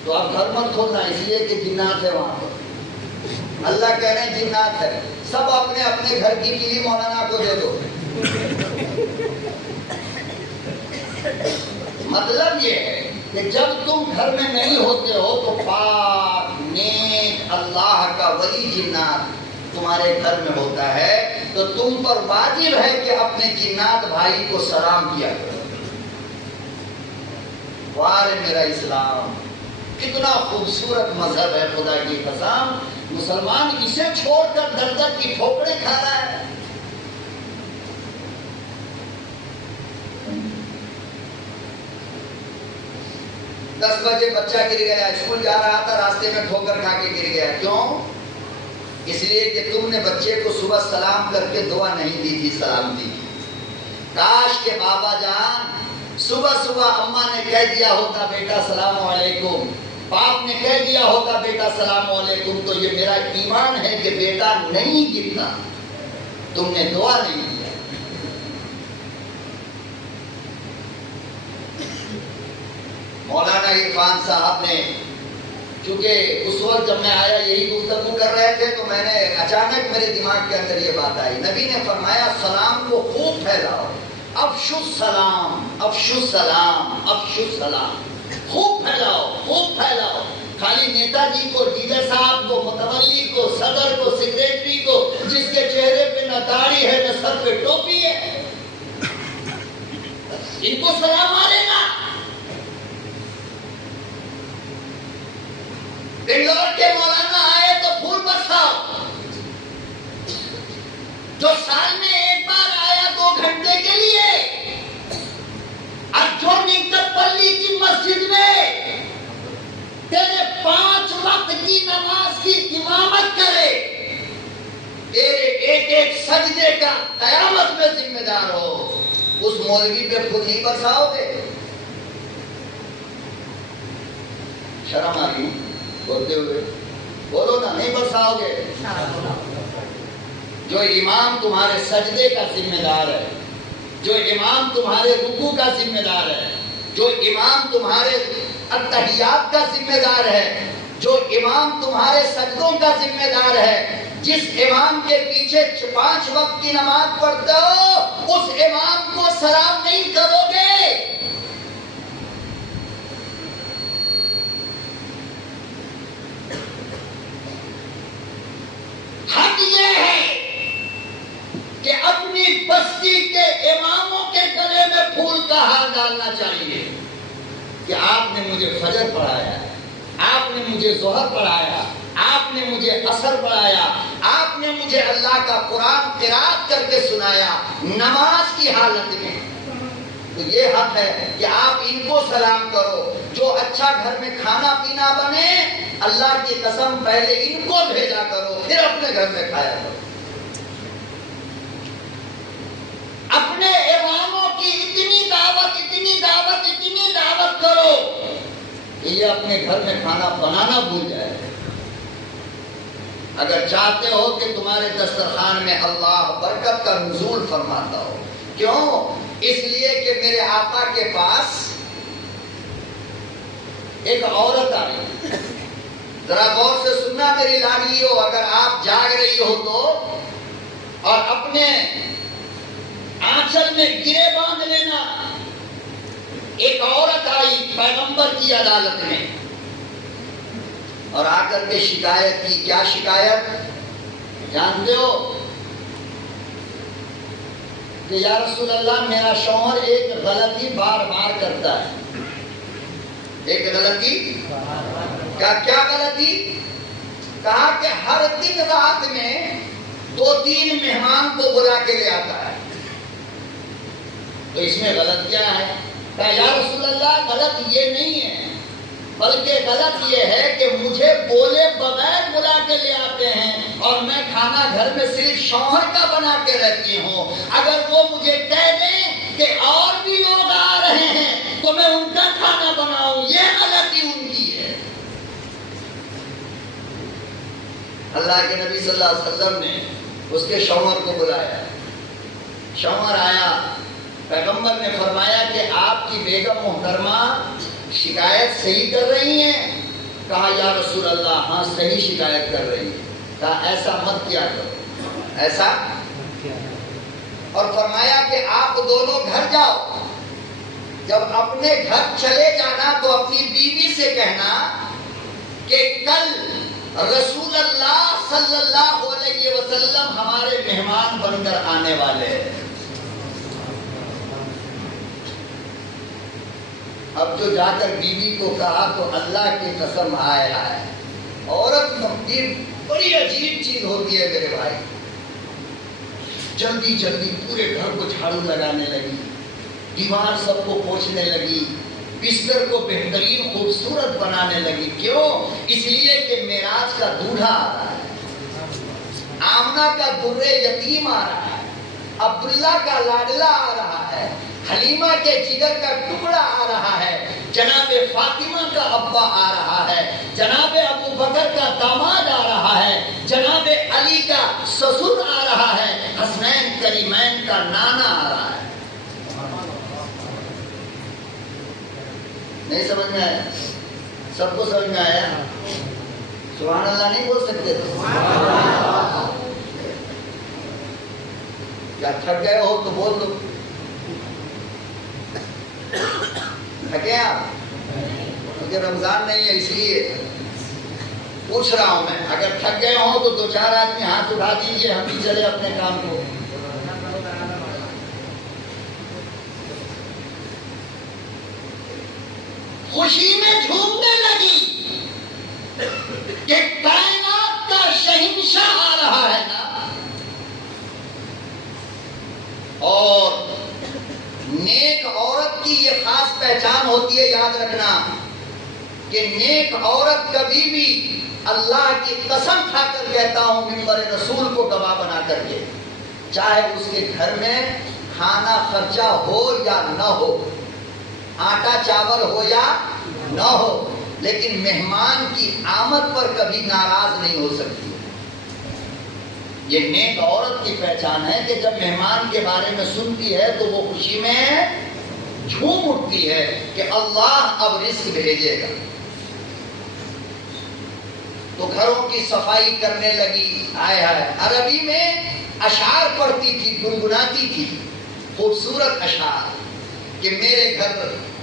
تو آپ گھر مت کھولنا، اس لیے کہ جنات ہے وہاں پر۔ اللہ کہہ رہے ہیں جنات ہے، سب اپنے اپنے گھر کی کیلی مولانا کو دے دو۔ مطلب یہ ہے کہ جب تم گھر میں نہیں ہوتے ہو تو پاک نیک اللہ کا ولی جنات تمہارے گھر میں ہوتا ہے، تو تم پر واجب ہے کہ اپنے جنات بھائی کو سلام کیا کرو۔ وار میرا اسلام، کتنا خوبصورت مذہب ہے، خدا کی قسم، مسلمان اسے چھوڑ کر در در کی ٹھوکریں کھا رہا ہے۔ دس بجے بچہ گر گیا، اسکول جا رہا تھا، راستے میں ٹھوکر کھا کے گر گیا، کیوں؟ اس لیے کہ تم نے بچے کو صبح سلام کر کے دعا نہیں دی تھی، سلامتی کی۔ کاش کہ بابا جان صبح صبح اماں نے کہہ دیا ہوتا بیٹا سلام علیکم، باپ نے کہہ دیا ہوتا بیٹا سلام علیکم، تو یہ میرا ایمان ہے کہ بیٹا نہیں گرتا، تم نے دعا نہیں دیا۔ مولانا عرفان صاحب نے، چونکہ اس وقت جب میں آیا یہی گفتگو کر رہے تھے تو میں نے اچانک میرے دماغ کے اندر یہ بات آئی، نبی نے فرمایا سلام کو خوب پھیلاؤ، افشو السلام، افشو السلام، افشو السلام، خوب پھیلاؤ، خوب پھیلاؤ۔ خالی نیتا جی کو، لیڈر صاحب کو، متولی کو، صدر کو، سیکریٹری کو، جس کے چہرے پہ نہ داڑھی ہے نہ سر پہ ٹوپی ہے، ان کو سلام مارے گا۔ بنگلور کے مولانا آئے تو پھول برساؤ، جو سال میں ایک بار آیا 2 گھنٹے کے لیے، اب جو نکت پلی کی مسجد میں تیرے 5 وقت کی نماز کی امامت کرے، تیرے ایک ایک سجدے کا قیامت میں ذمہ دار ہو، اس مولوی پہ پھول نہیں برساؤ گے؟ شرم آ گئی بولتے ہوئے؟ بولو نا، نہیں برساؤ گے؟ جو امام تمہارے سجدے کا ذمہ دار ہے، جو امام تمہارے رکوع کا ذمہ دار ہے، جو امام تمہارے التحیات کا ذمہ دار ہے، جو امام تمہارے سجدوں کا ذمہ دار ہے، جس امام کے پیچھے 5 وقت کی نماز پڑھتے ہو، اس امام کو سلام نہیں کرو گے۔ حق یہ ہے کہ اپنی بستی کے اماموں کے گلے میں پھول کا ہار ڈالنا چاہیے کہ آپ نے مجھے فجر پڑھایا، آپ نے مجھے ظہر پڑھایا، آپ نے مجھے عصر پڑھایا، آپ نے مجھے اللہ کا قرآن قرات کر کے سنایا نماز کی حالت میں، تو یہ حق ہے کہ آپ ان کو سلام کرو۔ جو اچھا گھر میں کھانا پینا بنے، اللہ کی قسم پہلے ان کو بھیجا کرو، پھر اپنے گھر میں کھایا کرو۔ اپنے اماموں کی اتنی دعوت، اتنی دعوت، اتنی دعوت کرو کہ یہ اپنے گھر میں کھانا بنانا بھول جائے۔ اگر چاہتے ہو کہ تمہارے دسترخوان میں اللہ برکت کا نزول فرماتا ہو. کیوں؟ اس لیے کہ میرے آقا کے پاس ایک عورت آئی. ذرا غور سے سننا میری لاڈلیو، اگر آپ جاگ رہی ہو تو، اور اپنے آنچل میں گرے باندھ لینا. ایک عورت آئی پیغمبر کی عدالت میں اور آ کر کے شکایت کی. کیا شکایت جانتے ہو؟ کہ یا رسول اللہ میرا شوہر ایک غلطی بار بار کرتا ہے. ایک غلطی؟ کیا غلطی؟ کہا کہ ہر دن رات میں 2-3 مہمان کو بلا کے لے آتا ہے. تو اس میں غلط کیا ہے؟ کہا یا رسول اللہ غلط یہ نہیں ہے، بلکہ غلط یہ ہے کہ مجھے بولے بغیر بلا کے لے آتے ہیں اور میں کھانا گھر میں صرف شوہر کا بنا کے رہتی ہوں. اگر وہ مجھے کہہ دیں کہ اور بھی لوگ آ رہے ہیں تو میں ان کا کھانا بناؤں، یہ غلطی ان کی ہے. اللہ کے نبی صلی اللہ علیہ وسلم نے اس کے شوہر کو بلایا. شوہر آیا، پیغمبر نے فرمایا کہ آپ کی بیگم محترمہ شکایت صحیح کر رہی ہیں. کہا یا رسول اللہ ہاں صحیح شکایت کر رہی ہیں. کہا ایسا مت کیا کرو، ایسا. اور فرمایا کہ آپ دونوں گھر جاؤ، جب اپنے گھر چلے جانا تو اپنی بیوی سے کہنا کہ کل رسول اللہ صلی اللہ علیہ وسلم ہمارے مہمان بن کر آنے والے ہیں. اب جو جا کر بیوی کو کہا تو اللہ کی قسم آیا ہے، عورت کی بڑی عجیب چیز ہوتی ہے میرے بھائی. جلدی جلدی پورے گھر کو جھاڑو لگانے لگی، دیوار سب کو پوچھنے لگی، بستر کو بہترین خوبصورت بنانے لگی. کیوں؟ اس لیے کہ معراج کا دولہا آ رہا ہے، آمنہ کا در یتیم آ رہا ہے، عبداللہ کا لاڈلا آ رہا ہے، حلیمہ کے جگر کا ٹکڑا آ رہا ہے، جناب فاطمہ کا ابا آ رہا ہے، جناب ابو بکر کا داماد آ رہا ہے، جناب علی کا سسر آ رہا ہے، حسنین کریمین کا نانا آ رہا ہے. نہیں سمجھ میں آیا؟ سب کو سمجھ میں آیا؟ سبحان اللہ نہیں بول سکتے تو یا تھک گئے ہو تو بول دو. تھکے آپ؟ کیونکہ رمضان نہیں ہے اس لیے پوچھ رہا ہوں میں. اگر تھک گئے ہوں تو 2-4 آدمی ہاتھ اٹھا دیجیے، ہم بھی چلے اپنے کام کو. خوشی میں جھومنے لگی کہ کائنات کا شہنشاہ آ رہا ہے نا. اور نیک عورت کی یہ خاص پہچان ہوتی ہے، یاد رکھنا کہ نیک عورت کبھی بھی اللہ کی قسم کھا کر کہتا ہوں منبر رسول کو گواہ بنا کر کے، چاہے اس کے گھر میں کھانا خرچہ ہو یا نہ ہو، آٹا چاول ہو یا نہ ہو، لیکن مہمان کی آمد پر کبھی ناراض نہیں ہو سکتی. یہ نیک عورت کی پہچان ہے کہ جب مہمان کے بارے میں سنتی ہے تو وہ خوشی میں جھوم اٹھتی ہے کہ اللہ اب رزق بھیجے گا. تو گھروں کی صفائی کرنے لگی. آئے عربی میں اشعار پڑھتی تھی، گنگناتی تھی خوبصورت اشعار کہ میرے گھر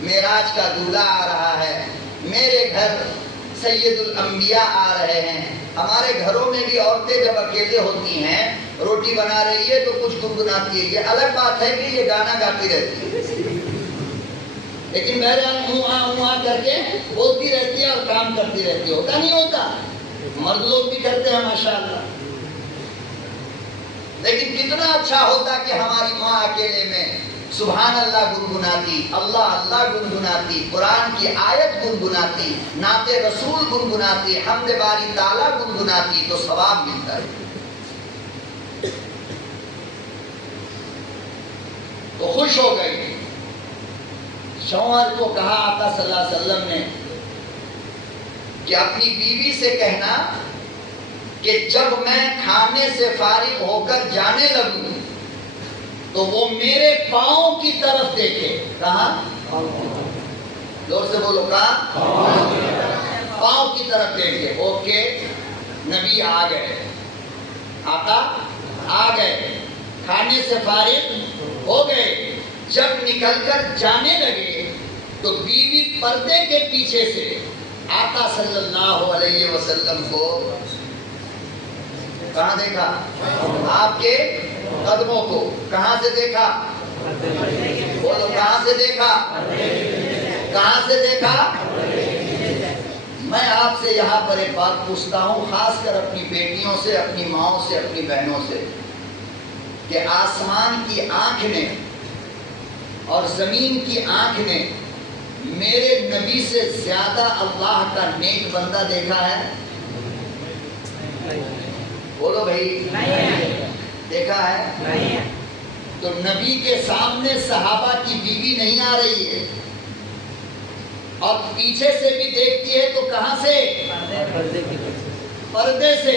معراج کا دولہا آ رہا ہے، میرے گھر سید الانبیاء آ رہے ہیں. ہمارے گھروں میں بھی عورتیں جب اکیلے ہوتی ہیں، روٹی بنا رہی ہے تو کچھ گنگناتی ہے. یہ الگ بات ہے کہ یہ گانا گاتی رہتی ہے، لیکن بہرحال کر کے بولتی رہتی ہے اور کام کرتی رہتی ہے. ہوتا نہیں ہوتا؟ مرد لوگ بھی کرتے ہیں ماشاءاللہ. لیکن کتنا اچھا ہوتا کہ ہماری ماں اکیلے میں سبحان اللہ گنگناتی، اللہ اللہ گنگناتی، قرآن کی آیت گنگناتی، نعت رسول گنگناتی، حمد باری تعالیٰ گنگناتی، تو ثواب ملتا ہے. تو خوش ہو گئی. شوہر کو کہا آقا صلی اللہ علیہ وسلم نے کہ اپنی بیوی سے کہنا کہ جب میں کھانے سے فارغ ہو کر جانے لگوں تو وہ میرے پاؤں کی طرف دیکھے. کہاں؟ زور سے بولو. کہاں؟ پاؤں کی طرف دیکھے. اوکے, نبی آ گئے, آقا آ گئے, کھانے سے فارغ ہو گئے. جب نکل کر جانے لگے تو بیوی پردے کے پیچھے سے آقا صلی اللہ علیہ وسلم کو کہاں دیکھا؟ آپ کے قدموں کو. کہاں سے دیکھا؟ بولو, کہاں سے دیکھا؟ کہاں سے دیکھا؟ میں آپ سے یہاں پر ایک بات پوچھتا ہوں, خاص کر اپنی بیٹیوں سے, اپنی ماؤں سے, اپنی بہنوں سے, کہ آسمان کی آنکھ نے اور زمین کی آنکھ نے میرے نبی سے زیادہ اللہ کا نیک بندہ دیکھا ہے؟ بولو بھائی, دیکھا ہے؟ تو نبی کے سامنے صحابہ کی بیوی نہیں آ رہی ہے, اور پیچھے سے بھی دیکھتی ہے تو کہاں سے؟ پردے سے.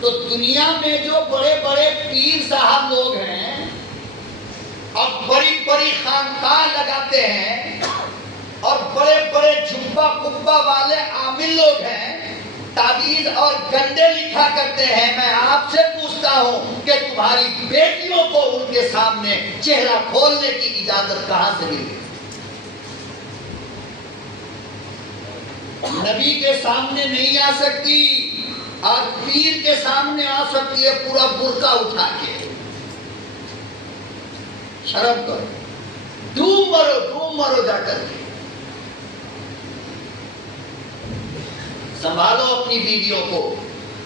تو دنیا میں جو بڑے بڑے پیر صاحب لوگ ہیں اور بڑی بڑی خانقاہ لگاتے ہیں اور بڑے بڑے جھبا کبا والے عامل لوگ ہیں, تعویذ اور گنڈے لکھا کرتے ہیں, میں آپ سے پوچھتا ہوں کہ تمہاری بیٹیوں کو ان کے سامنے چہرہ کھولنے کی اجازت کہاں سے ملی؟ نبی کے سامنے نہیں آ سکتی, اور پیر کے سامنے آ سکتی ہے پورا برقع اٹھا کے. شرم کرو, ڈوم مرو جا کر کے. سنبھالو اپنی بیویوں کو,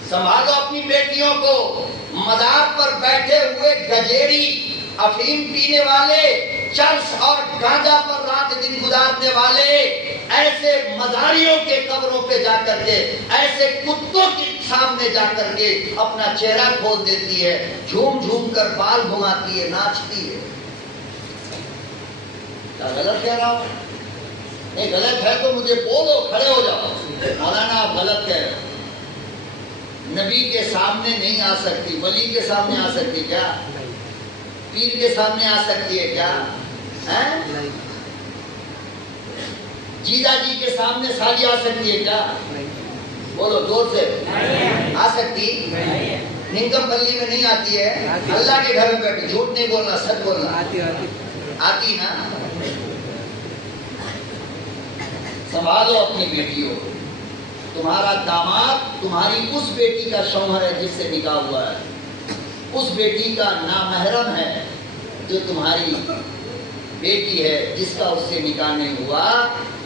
سنبھالو اپنی بیٹیوں کو. مزار پر بیٹھے ہوئے گجیری, افیم پینے والے, چرس اور گانجا پر رات دن گزارنے والے, ایسے مزاریوں کے قبروں پہ جا کر کے, ایسے کتوں کے سامنے جا کر کے اپنا چہرہ کھول دیتی ہے, جھوم جھوم کر بال گھماتی ہے, ناچتی ہے. کیا غلط کہہ رہا ہوں؟ نہیں, غلط ہے تو مجھے بولو, کھڑے ہو جاؤ. مولانا آپ غلط کہہ رہے ہو. نبی کے سامنے نہیں آ سکتی, ولی کے سامنے آ سکتی کیا؟ پیر کے سامنے آ سکتی ہے کیا؟ جیجا جی کے سامنے سالی آ سکتی ہے کیا؟ بولو زور سے. آ سکتی؟ ننگم پلی میں نہیں آتی ہے. اللہ کے گھر میں بیٹھی, جھوٹ نہیں بولنا, سچ بولنا. آتی نا. سنبھالو اپنی بیٹیوں. تمہارا داماد تمہاری اس بیٹی کا شوہر ہے جس سے نکاح ہوا ہے, اس بیٹی کا نامحرم ہے جو تمہاری بیٹی ہے جس کا اس سے نکاح نہیں ہوا.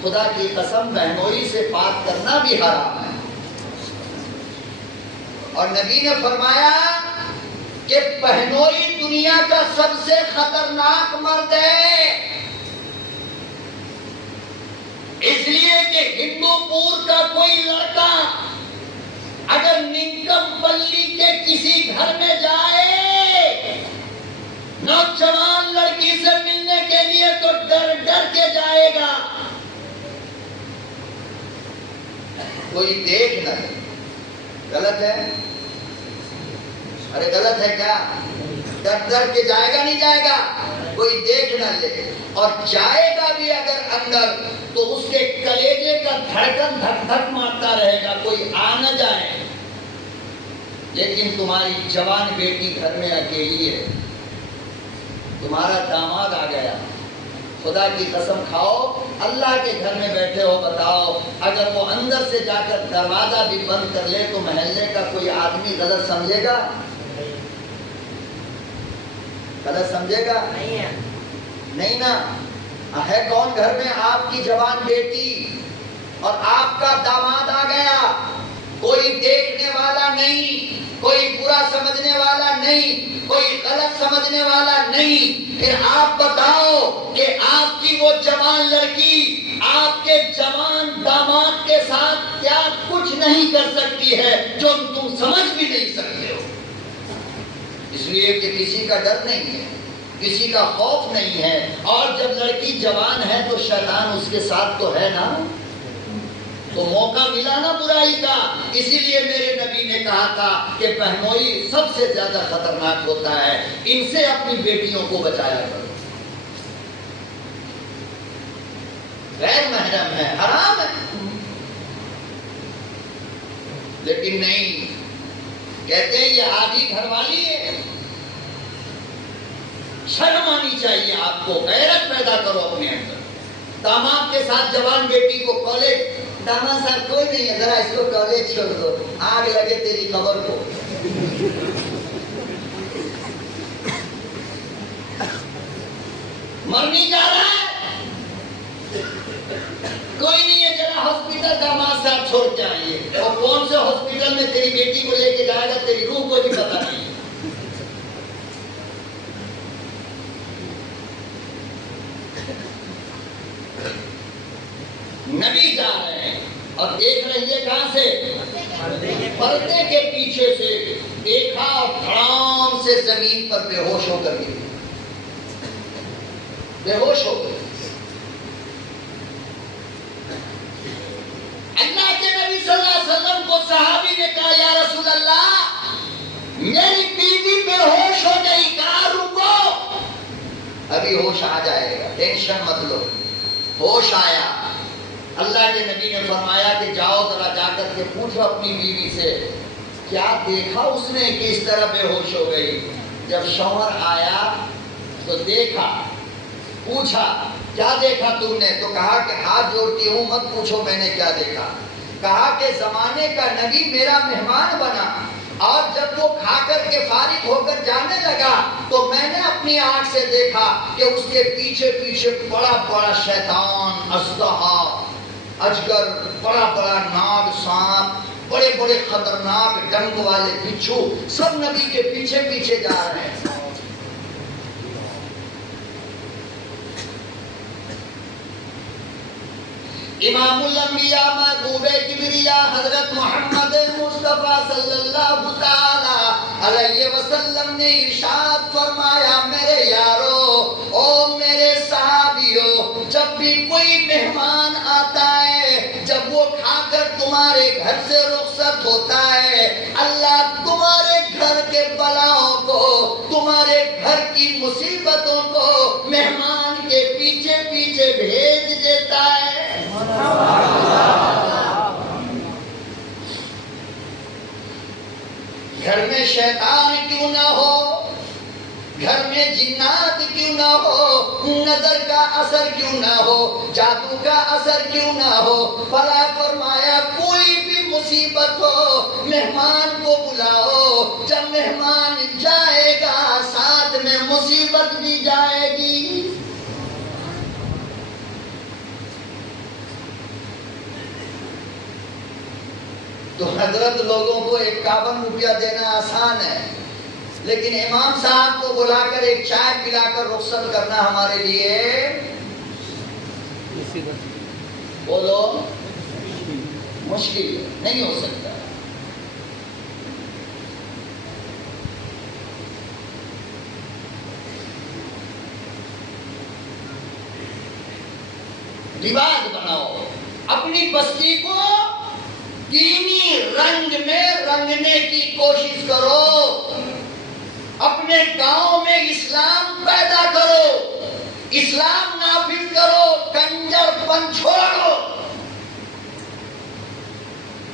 خدا کی قسم, بہنوئی سے بات کرنا بھی حرام ہے. اور نبی نے فرمایا کہ بہنوئی دنیا کا سب سے خطرناک مرد ہے, اس لیے کہ ہندو پور کا کوئی لڑکا اگر ننکم پلی کے کسی گھر میں جائے نوجوان لڑکی سے ملنے کے لیے تو ڈر ڈر کے جائے گا, کوئی دیکھ نہ لے. غلط ہے؟ ارے غلط ہے کیا؟ ڈر ڈر کے جائے گا, نہیں جائے گا, کوئی دیکھ نہ لے. اور جائے گا بھی اگر اندر تو اس کے کلیجے کا دھڑکن دھک دھک مارتا رہے گا, کوئی آ نہ جائے. لیکن تمہاری جوان بیٹی گھر میں اکیلی ہے, تمہارا داماد آ گیا, خدا کی قسم کھاؤ, اللہ کے گھر میں بیٹھے ہو, بتاؤ اگر وہ اندر سے جا کر دروازہ بھی بند کر لے تو محلے کا کوئی آدمی غلط سمجھے گا؟ غلط سمجھے گا؟ نہیں نا. ہے کون گھر میں؟ آپ کی جوان بیٹی اور آپ کا داماد آ گیا. کوئی دیکھنے والا نہیں, کوئی برا سمجھنے والا نہیں, کوئی غلط سمجھنے والا نہیں. پھر آپ بتاؤ کہ آپ کی وہ جوان لڑکی آپ کے جوان داماد کے ساتھ کیا کچھ نہیں کر سکتی ہے جو تم سمجھ بھی نہیں سکتے ہو. اس لیے کہ کسی کا ڈر نہیں ہے, کسی کا خوف نہیں ہے. اور جب لڑکی جوان ہے تو شیطان اس کے ساتھ تو ہے نا. تو موقع ملا نا برائی کا، اسی لیے میرے نبی نے کہا تھا کہ بہنوئی سب سے زیادہ خطرناک ہوتا ہے، ان سے اپنی بیٹیوں کو بچایا کرو۔ غیر محرم ہے، حرام ہے، لیکن نہیں، کہتے ہیں یہ آدھی گھر والی ہے، شرم آنی چاہیے آپ کو، غیرت پیدا کرو اپنے اندر۔ داماد کے ساتھ جوان بیٹی کو کالج، داماد صاحب کوئی نہیں ہے، ذرا اس کو کالج چھوڑ دو، آگ لگے تیری خبر کو۔ مرنی جا رہا ہے، کوئی نہیں ہے، ذرا ہاسپٹل داماد صاحب چھوڑ کے آئیے، اور کون سے ہاسپٹل میں تیری بیٹی کو لے کے جائے گا تیری روح کو بھی پتا نہیں۔ نبی جا رہے ہیں اور دیکھ رہی ہے کہاں سے؟ پردے کے پیچھے سے دیکھا اور دھڑام سے زمین پر بے ہوش ہو کر گئی، بے ہوش ہو گئی۔ اللہ کے نبی صلی اللہ علیہ وسلم کو صحابی نے کہا یا رسول اللہ میری بیوی بے ہوش ہو گئی، کہاں رکو، ابھی ہوش آ جائے گا، ٹینشن مت لو۔ ہوش آیا، اللہ کے نبی نے فرمایا کہ جاؤ ذرا جا کر کے پوچھو اپنی بیوی سے کیا دیکھا اس نے کہ اس طرح بے ہوش ہو گئی۔ جب شوہر آیا تو دیکھا، پوچھا کیا دیکھا تم نے؟ تو کہا کہ ہاتھ جوڑتی ہوں مت پوچھو میں نے کیا دیکھا۔ کہا کہ زمانے کا نبی میرا مہمان بنا اور جب وہ کھا کر کے فارغ ہو کر جانے لگا تو میں نے اپنی آنکھ سے دیکھا کہ اس کے پیچھے پیچھے بڑا بڑا شیطان، اژدہا، اجگر، بڑا بڑا ناگ سانپ، بڑے بڑے خطرناک ڈنک والے بچھو، سب نبی کے پیچھے پیچھے جا رہے ہیں۔ امام الانبیاء محبوب کبریا حضرت محمد مصطفیٰ صلی اللہ تعالی علیہ وسلم نے ارشاد فرمایا میرے یارو، او میرے صحابیو، جب بھی کوئی مہمان آتا ہے، جب وہ کھا کر تمہارے گھر سے رخصت ہوتا ہے، اللہ تمہارے گھر کے بلاؤں کو، تمہارے گھر کی مصیبتوں کو مہمان کے پیچھے پیچھے بھیج دیتا ہے۔ گھر میں شیطان کیوں نہ ہو، گھر میں جنات کیوں نہ ہو، نظر کا اثر کیوں نہ ہو، جادو کا اثر کیوں نہ ہو، بھلا فرمایا کوئی بھی مصیبت ہو مہمان کو بلاؤ، جب مہمان جائے گا ساتھ میں مصیبت بھی جائے گی۔ تو حضرت لوگوں کو 51 روپیہ دینا آسان ہے، لیکن امام صاحب کو بلا کر ایک چائے پلا کر رخصت کرنا ہمارے لیے بولو مشکل نہیں ہو سکتا۔ رواج بناؤ، اپنی بستی کو دینی رنگ میں رنگنے کی کوشش کرو، اپنے گاؤں میں اسلام پیدا کرو، اسلام نافذ کرو، کنجر پن چھوڑو۔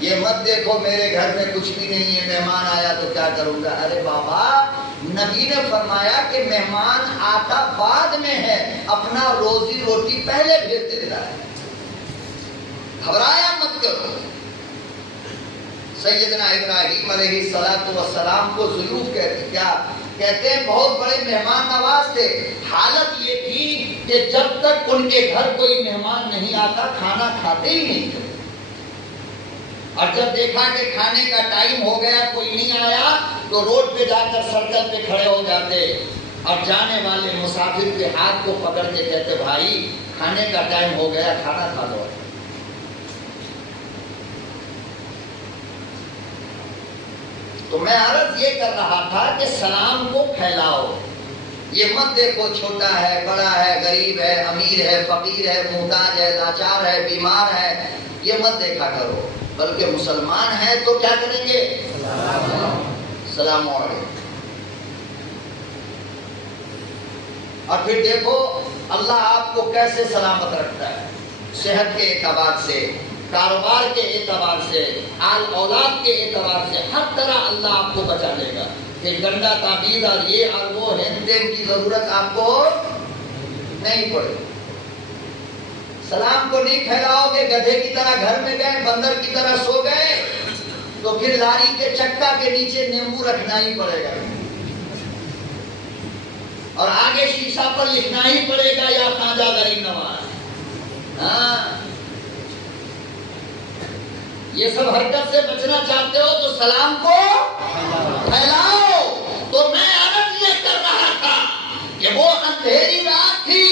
یہ مت دیکھو میرے گھر میں کچھ بھی نہیں ہے، مہمان آیا تو کیا کروں گا۔ ارے بابا، نبی نے فرمایا کہ مہمان آتا بعد میں ہے، اپنا روزی روٹی پہلے بھیج دیتا ہے، گھبرایا مت کرو۔ سیدنا ابراہیم علیہ السلام کو ضیوف کہتے ہیں بہت بڑے مہمان نواز تھے۔ حالت یہ تھی کہ جب تک ان کے گھر کوئی مہمان نہیں آتا کھانا کھاتے ہی نہیں تھے، اور جب دیکھا کہ کھانے کا ٹائم ہو گیا کوئی نہیں آیا تو روڈ پہ جا کر سڑک پہ کھڑے ہو جاتے اور جانے والے مسافر کے ہاتھ کو پکڑ کے کہتے بھائی کھانے کا ٹائم ہو گیا کھانا کھا لو۔ تو میں عرض یہ کر رہا تھا کہ سلام کو پھیلاؤ، یہ مت دیکھو چھوٹا ہے، بڑا ہے، غریب ہے، امیر ہے، فقیر ہے، محتاج ہے، لاچار ہے، بیمار ہے، یہ مت دیکھا کرو، بلکہ مسلمان ہیں تو کیا کریں گے؟ سلام علیکم۔ اور پھر دیکھو اللہ آپ کو کیسے سلامت رکھتا ہے، صحت کے اعتبار سے، کاروبار کے اعتبار سے، آل اولاد کے اعتبار سے، ہر طرح اللہ آپ کو بچا لے گا۔ کہ گندا تعبیر اور یہ اور وہ ہین تین کی ضرورت آپ کو نہیں پڑے۔ سلام کو نہیں پھیلاؤ گے، گدھے کی طرح گھر میں گئے، بندر کی طرح سو گئے، تو پھر لاری کے چکا کے نیچے نیمبو رکھنا ہی پڑے گا، اور آگے شیشہ پر لکھنا ہی پڑے گا یا خواجہ غریب نواز۔ ہاں، یہ سب حرکت سے بچنا چاہتے ہو تو سلام کو پھیلاؤ۔ تو میں عرض یہ کر رہا تھا کہ وہ اندھیری رات تھی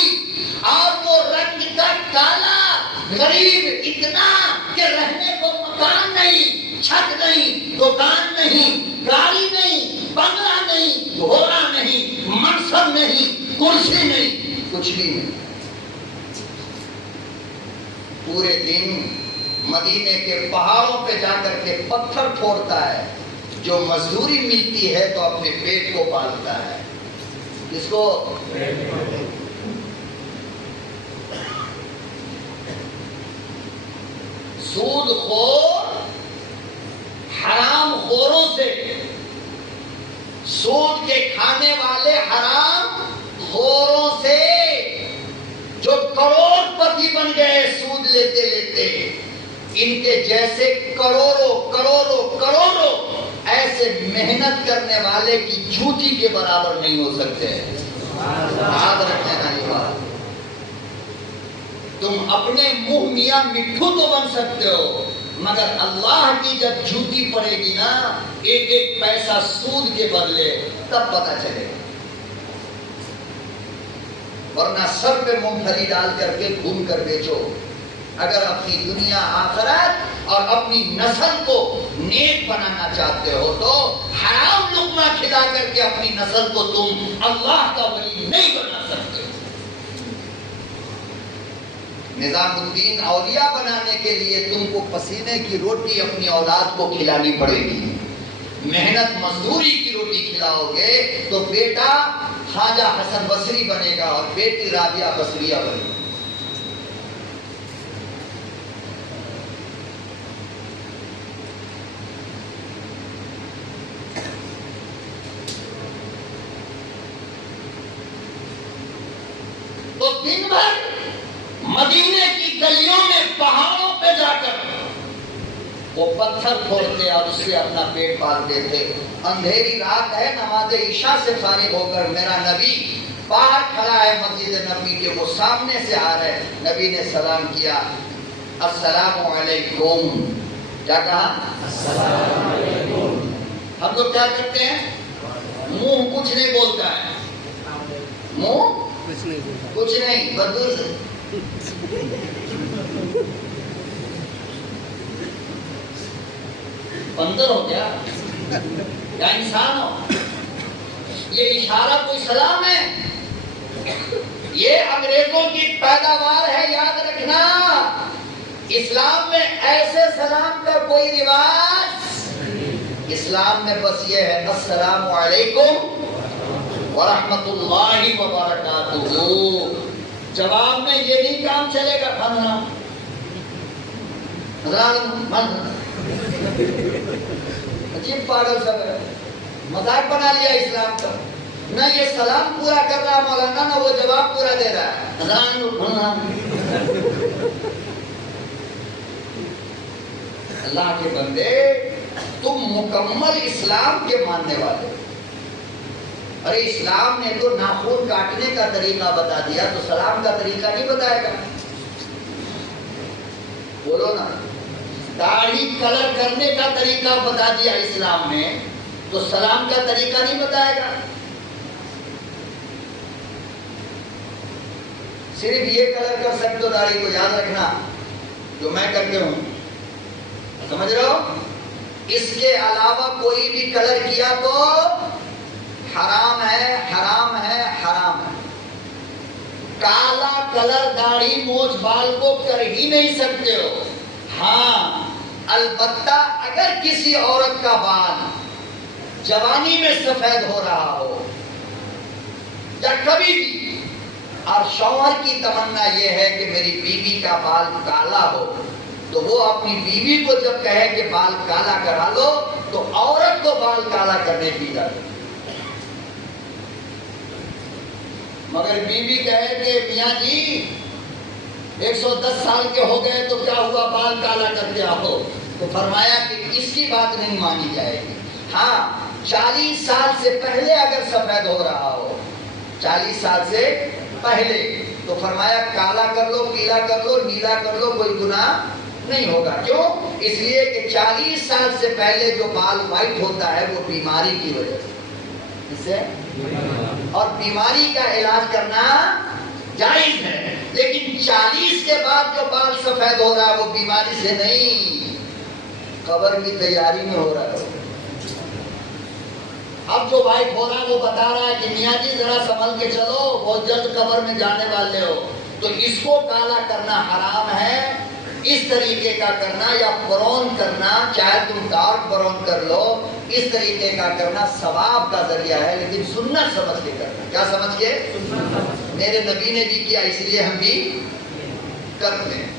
اور وہ رنگ کا کالا، غریب اتنا کہ رہنے کو مکان نہیں، چھت نہیں، دکان نہیں، گاڑی نہیں، بنگلہ نہیں، گھوڑا نہیں، منصب نہیں، کرسی نہیں، کچھ بھی نہیں۔ پورے دن مدینے کے پہاڑوں پہ جا کر کے پتھر پھوڑتا ہے، جو مزدوری ملتی ہے تو اپنے پیٹ کو پالتا ہے۔ کس کو؟ سود خور حرام خوروں سے، سود کے کھانے والے حرام خوروں سے جو کروڑ پتی بن گئے سود لیتے لیتے، ان کے جیسے کروڑوں کروڑوں کروڑوں ایسے محنت کرنے والے کی جوتی کے برابر نہیں ہو سکتے۔ یاد رکھنا یہ بات۔ تم اپنے منہ میاں مٹھو تو بن سکتے ہو، مگر اللہ کی جب جوتی پڑے گی نا، ایک ایک پیسہ سود کے بدلے، تب پتہ چلے گا۔ ورنہ سر پہ مونگ پھلی ڈال کر کے گھوم کر بیچو۔ اگر اپنی دنیا آخرت اور اپنی نسل کو نیک بنانا چاہتے ہو تو حرام لقمہ کھلا کر کے اپنی نسل کو تم اللہ کا ولی نہیں بنا سکتے۔ نظام الدین اولیاء بنانے کے لیے تم کو پسینے کی روٹی اپنی اولاد کو کھلانی پڑے گی، محنت مزدوری کی روٹی کھلاؤ گے تو بیٹا خواجہ حسن بصری بنے گا اور بیٹی رابعہ بصریہ بنے گی۔ تو دن بھر مدینے کی گلیوں میں پہاڑوں پہ جا کر وہ پتھر پھوڑتے اور اس سے اپنا پیٹ پالتے تھے۔ اندھیری رات ہے، نماز عشاء سے فارغ ہو کر میرا نبی باہر کھڑا ہے مسجد نبی کے، وہ سامنے سے آ رہے، نبی نے سلام کیا، السلام علیکم۔ کیا کہا؟ السلام علیکم۔ ہم تو کیا کرتے ہیں؟ منہ کچھ نہیں بولتا ہے، منہ کچھ نہیں، بدو سے بندر ہو کیا یا انسان ہو؟ یہ اشارہ کوئی سلام ہے؟ یہ انگریزوں کی پیداوار ہے، یاد رکھنا۔ اسلام میں ایسے سلام کا کوئی رواج، اسلام میں بس یہ ہے السلام علیکم ورحمۃ اللہ وبرکاتہ۔ جواب میں یہ نہیں کام چلے گا، عجیب پاگل سب ہے، مذاق بنا لیا اسلام کا۔ نہ یہ سلام پورا کر رہا مولانا، نہ وہ جواب پورا دے رہا ہے۔ اللہ کے بندے، تم مکمل اسلام کے ماننے والے، ارے اسلام نے تو ناخن کاٹنے کا طریقہ بتا دیا، تو سلام کا طریقہ نہیں بتائے گا؟ بولو نا۔ داڑھی کلر کرنے کا طریقہ بتا دیا اسلام نے، تو سلام کا طریقہ نہیں بتائے گا؟ صرف یہ کلر کر سکتے ہو داڑھی کو، یاد رکھنا، جو میں کرتے ہوں، سمجھ رہے ہو؟ اس کے علاوہ کوئی بھی کلر کیا تو حرام ہے، حرام ہے، حرام ہے۔ کالا کلر داڑھی موچھ بال کو کر ہی نہیں سکتے ہو، ہاں البتہ اگر کسی عورت کا بال جوانی میں سفید ہو رہا ہو یا کبھی بھی، اور شوہر کی تمنا یہ ہے کہ میری بیوی کا بال کالا ہو، تو وہ اپنی بیوی کو جب کہے کہ بال کالا کرا لو تو عورت کو بال کالا کرنے کی اجازت، مگر بیوی کہے کہ میاں جی 110 سال کے ہو گئے تو کیا ہوا، بال کالا کر کے آؤ، تو فرمایا کہ اس کی بات نہیں مانی جائے گی۔ ہاں 40 سال سے پہلے اگر سفید ہو رہا ہو، 40 سال سے پہلے، تو فرمایا کالا کر لو، پیلا کر لو، نیلا کر لو، کوئی گناہ نہیں ہوگا۔ کیوں؟ اس لیے کہ 40 سال سے پہلے جو بال وائٹ ہوتا ہے وہ بیماری کی وجہ سے، اس سے، اور بیماری کا علاج کرنا جائز ہے، لیکن 40 کے بعد جو بال سفید ہو رہا ہے وہ بیماری سے نہیں، قبر کی تیاری میں ہو رہا ہے۔ اب جو وائٹ ہو رہا ہے وہ بتا رہا ہے کہ میاں جی ذرا سنبھل کے چلو، بہت جلد قبر میں جانے والے ہو، تو اس کو کالا کرنا حرام ہے۔ اس طریقے کا کرنا یا برون کرنا، چاہے تم ڈارک برون کر لو، اس طریقے کا کرنا ثواب کا ذریعہ ہے، لیکن سنت سمجھ کے کرنا۔ کیا سمجھ کے؟ میرے نبی نے بھی کیا، اس لیے ہم بھی کرتے ہیں۔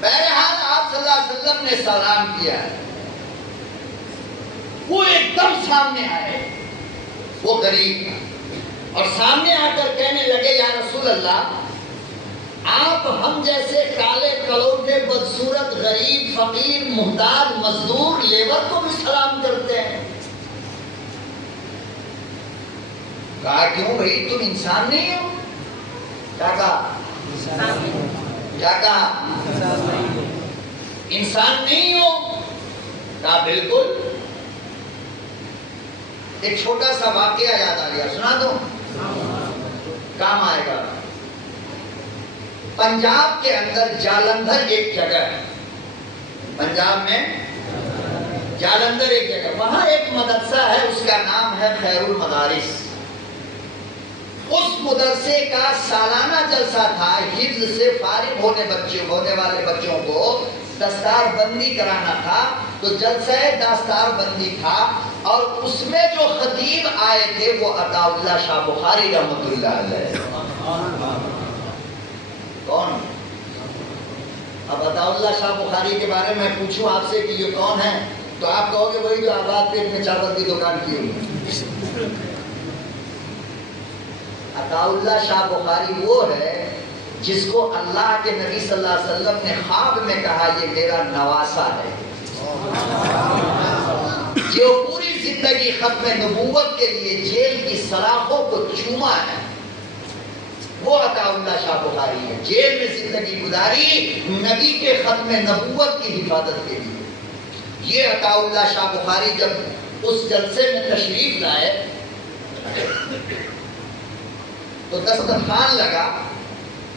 بہرحال آپ صلی اللہ علیہ وسلم نے سلام کیا ہے، وہ ایک دم سامنے آئے، وہ غریب، اور سامنے آ کر کہنے لگے یا رسول اللہ، آپ ہم جیسے کالے کلوٹے بدصورت غریب فقیر محتاج مزدور لیبر کو بھی سلام کرتے ہیں؟ کہا کیوں بھائی، تم انسان نہیں ہو؟ کیا کہا؟ کیا کہا؟ انسان نہیں ہو؟ کہا بالکل۔ ایک چھوٹا سا واقعہ یاد آ گیا، سنا دو، کام آئے گا۔ پنجاب کے اندر جالندھر ایک جگہ ہے، پنجاب میں جالندھر ایک جگہ، وہاں ایک مدرسہ ہے، اس کا نام ہے خیر المدارس۔ اس مدرسے کا سالانہ جلسہ تھا، حفظ سے فارغ ہونے والے بچوں کو دستار بندی کرانا تھا، تو جلسہ دستار بندی تھا، اور اس میں جو خطیب آئے تھے وہ عطا اللہ شاہ بخاری رحمۃ اللہ علیہ۔ کون؟ اب عطا اللہ شاہ بخاری کے بارے میں پوچھوں آپ سے کہ یہ کون ہے، تو آپ کہو گے وہی جو آباد پیٹ میں چاول کی دکان کی ہوئی۔ عطا اللہ شاہ بخاری وہ ہے جس کو اللہ کے نبی صلی اللہ علیہ وسلم نے خواب میں کہا یہ میرا نواسا ہے، جو پوری زندگی ختم نبوت کے لیے جیل کی سلاخوں کو چوما ہے، وہ عطا اللہ شاہ بخاری ہے۔ جیل میں زندگی گزاری نبی کے ختم نبوت کی حفاظت کے لیے۔ یہ عطا اللہ شاہ بخاری جب اس جلسے میں تشریف لائے تو دسترخوان لگا،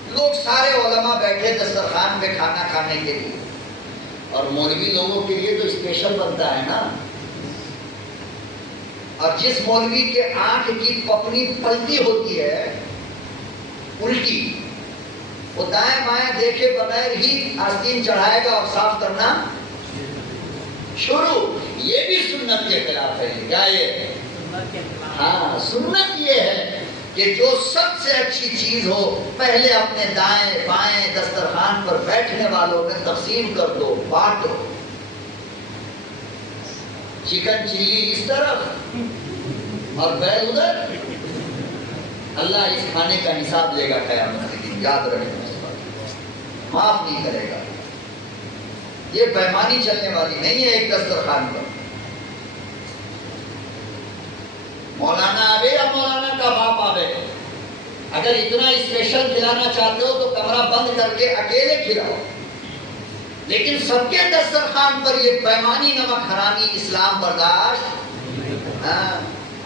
لوگ سارے علماء بیٹھے دسترخوان پہ کھانا کھانے کے لیے، اور مولوی لوگوں کے لیے تو اسپیشل بنتا ہے نا، اور جس مولوی کے آنکھ کی پپنی پلٹی ہوتی ہے الٹی، وہ دائیں بائیں دیکھے بغیر ہی آستین چڑھائے گا اور صاف کرنا شروع۔ یہ بھی سنت کے خلاف ہے۔ کیا یہ؟ ہاں، سنت یہ ہے کہ جو سب سے اچھی چیز ہو پہلے اپنے دائیں بائیں دسترخوان پر بیٹھنے والوں میں تقسیم کر دو، بانٹو۔ چکن چلی اس طرف اور بیل ادھر، اللہ اس کھانے کا حساب لے گا قیامت کے دن، یاد رکھنا، معاف نہیں کرے گا۔ یہ بےمانی چلنے والی نہیں ہے ایک دسترخوان پر۔ مولانا آوے یا مولانا کا باپ آوے، اگر اتنا اسپیشل کھلانا چاہتے ہو تو کمرہ بند کر کے اکیلے کھلاؤ، لیکن سب کے دسترخوان پر یہ بےمانی نمک حرامی اسلام برداشت۔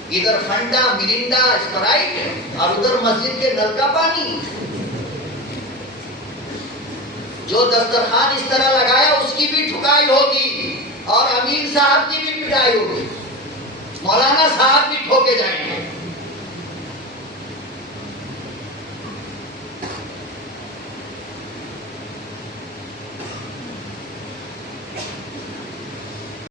ادھر فنڈا مرنڈا اسپرائٹ اور ادھر مسجد کے نل کا پانی۔ جو دسترخوان اس طرح لگایا اس کی بھی ٹھکائی ہوگی، اور امیر صاحب کی بھی پٹائی ہوگی، مولانا صاحب بھی ٹھوکے جائیں گے۔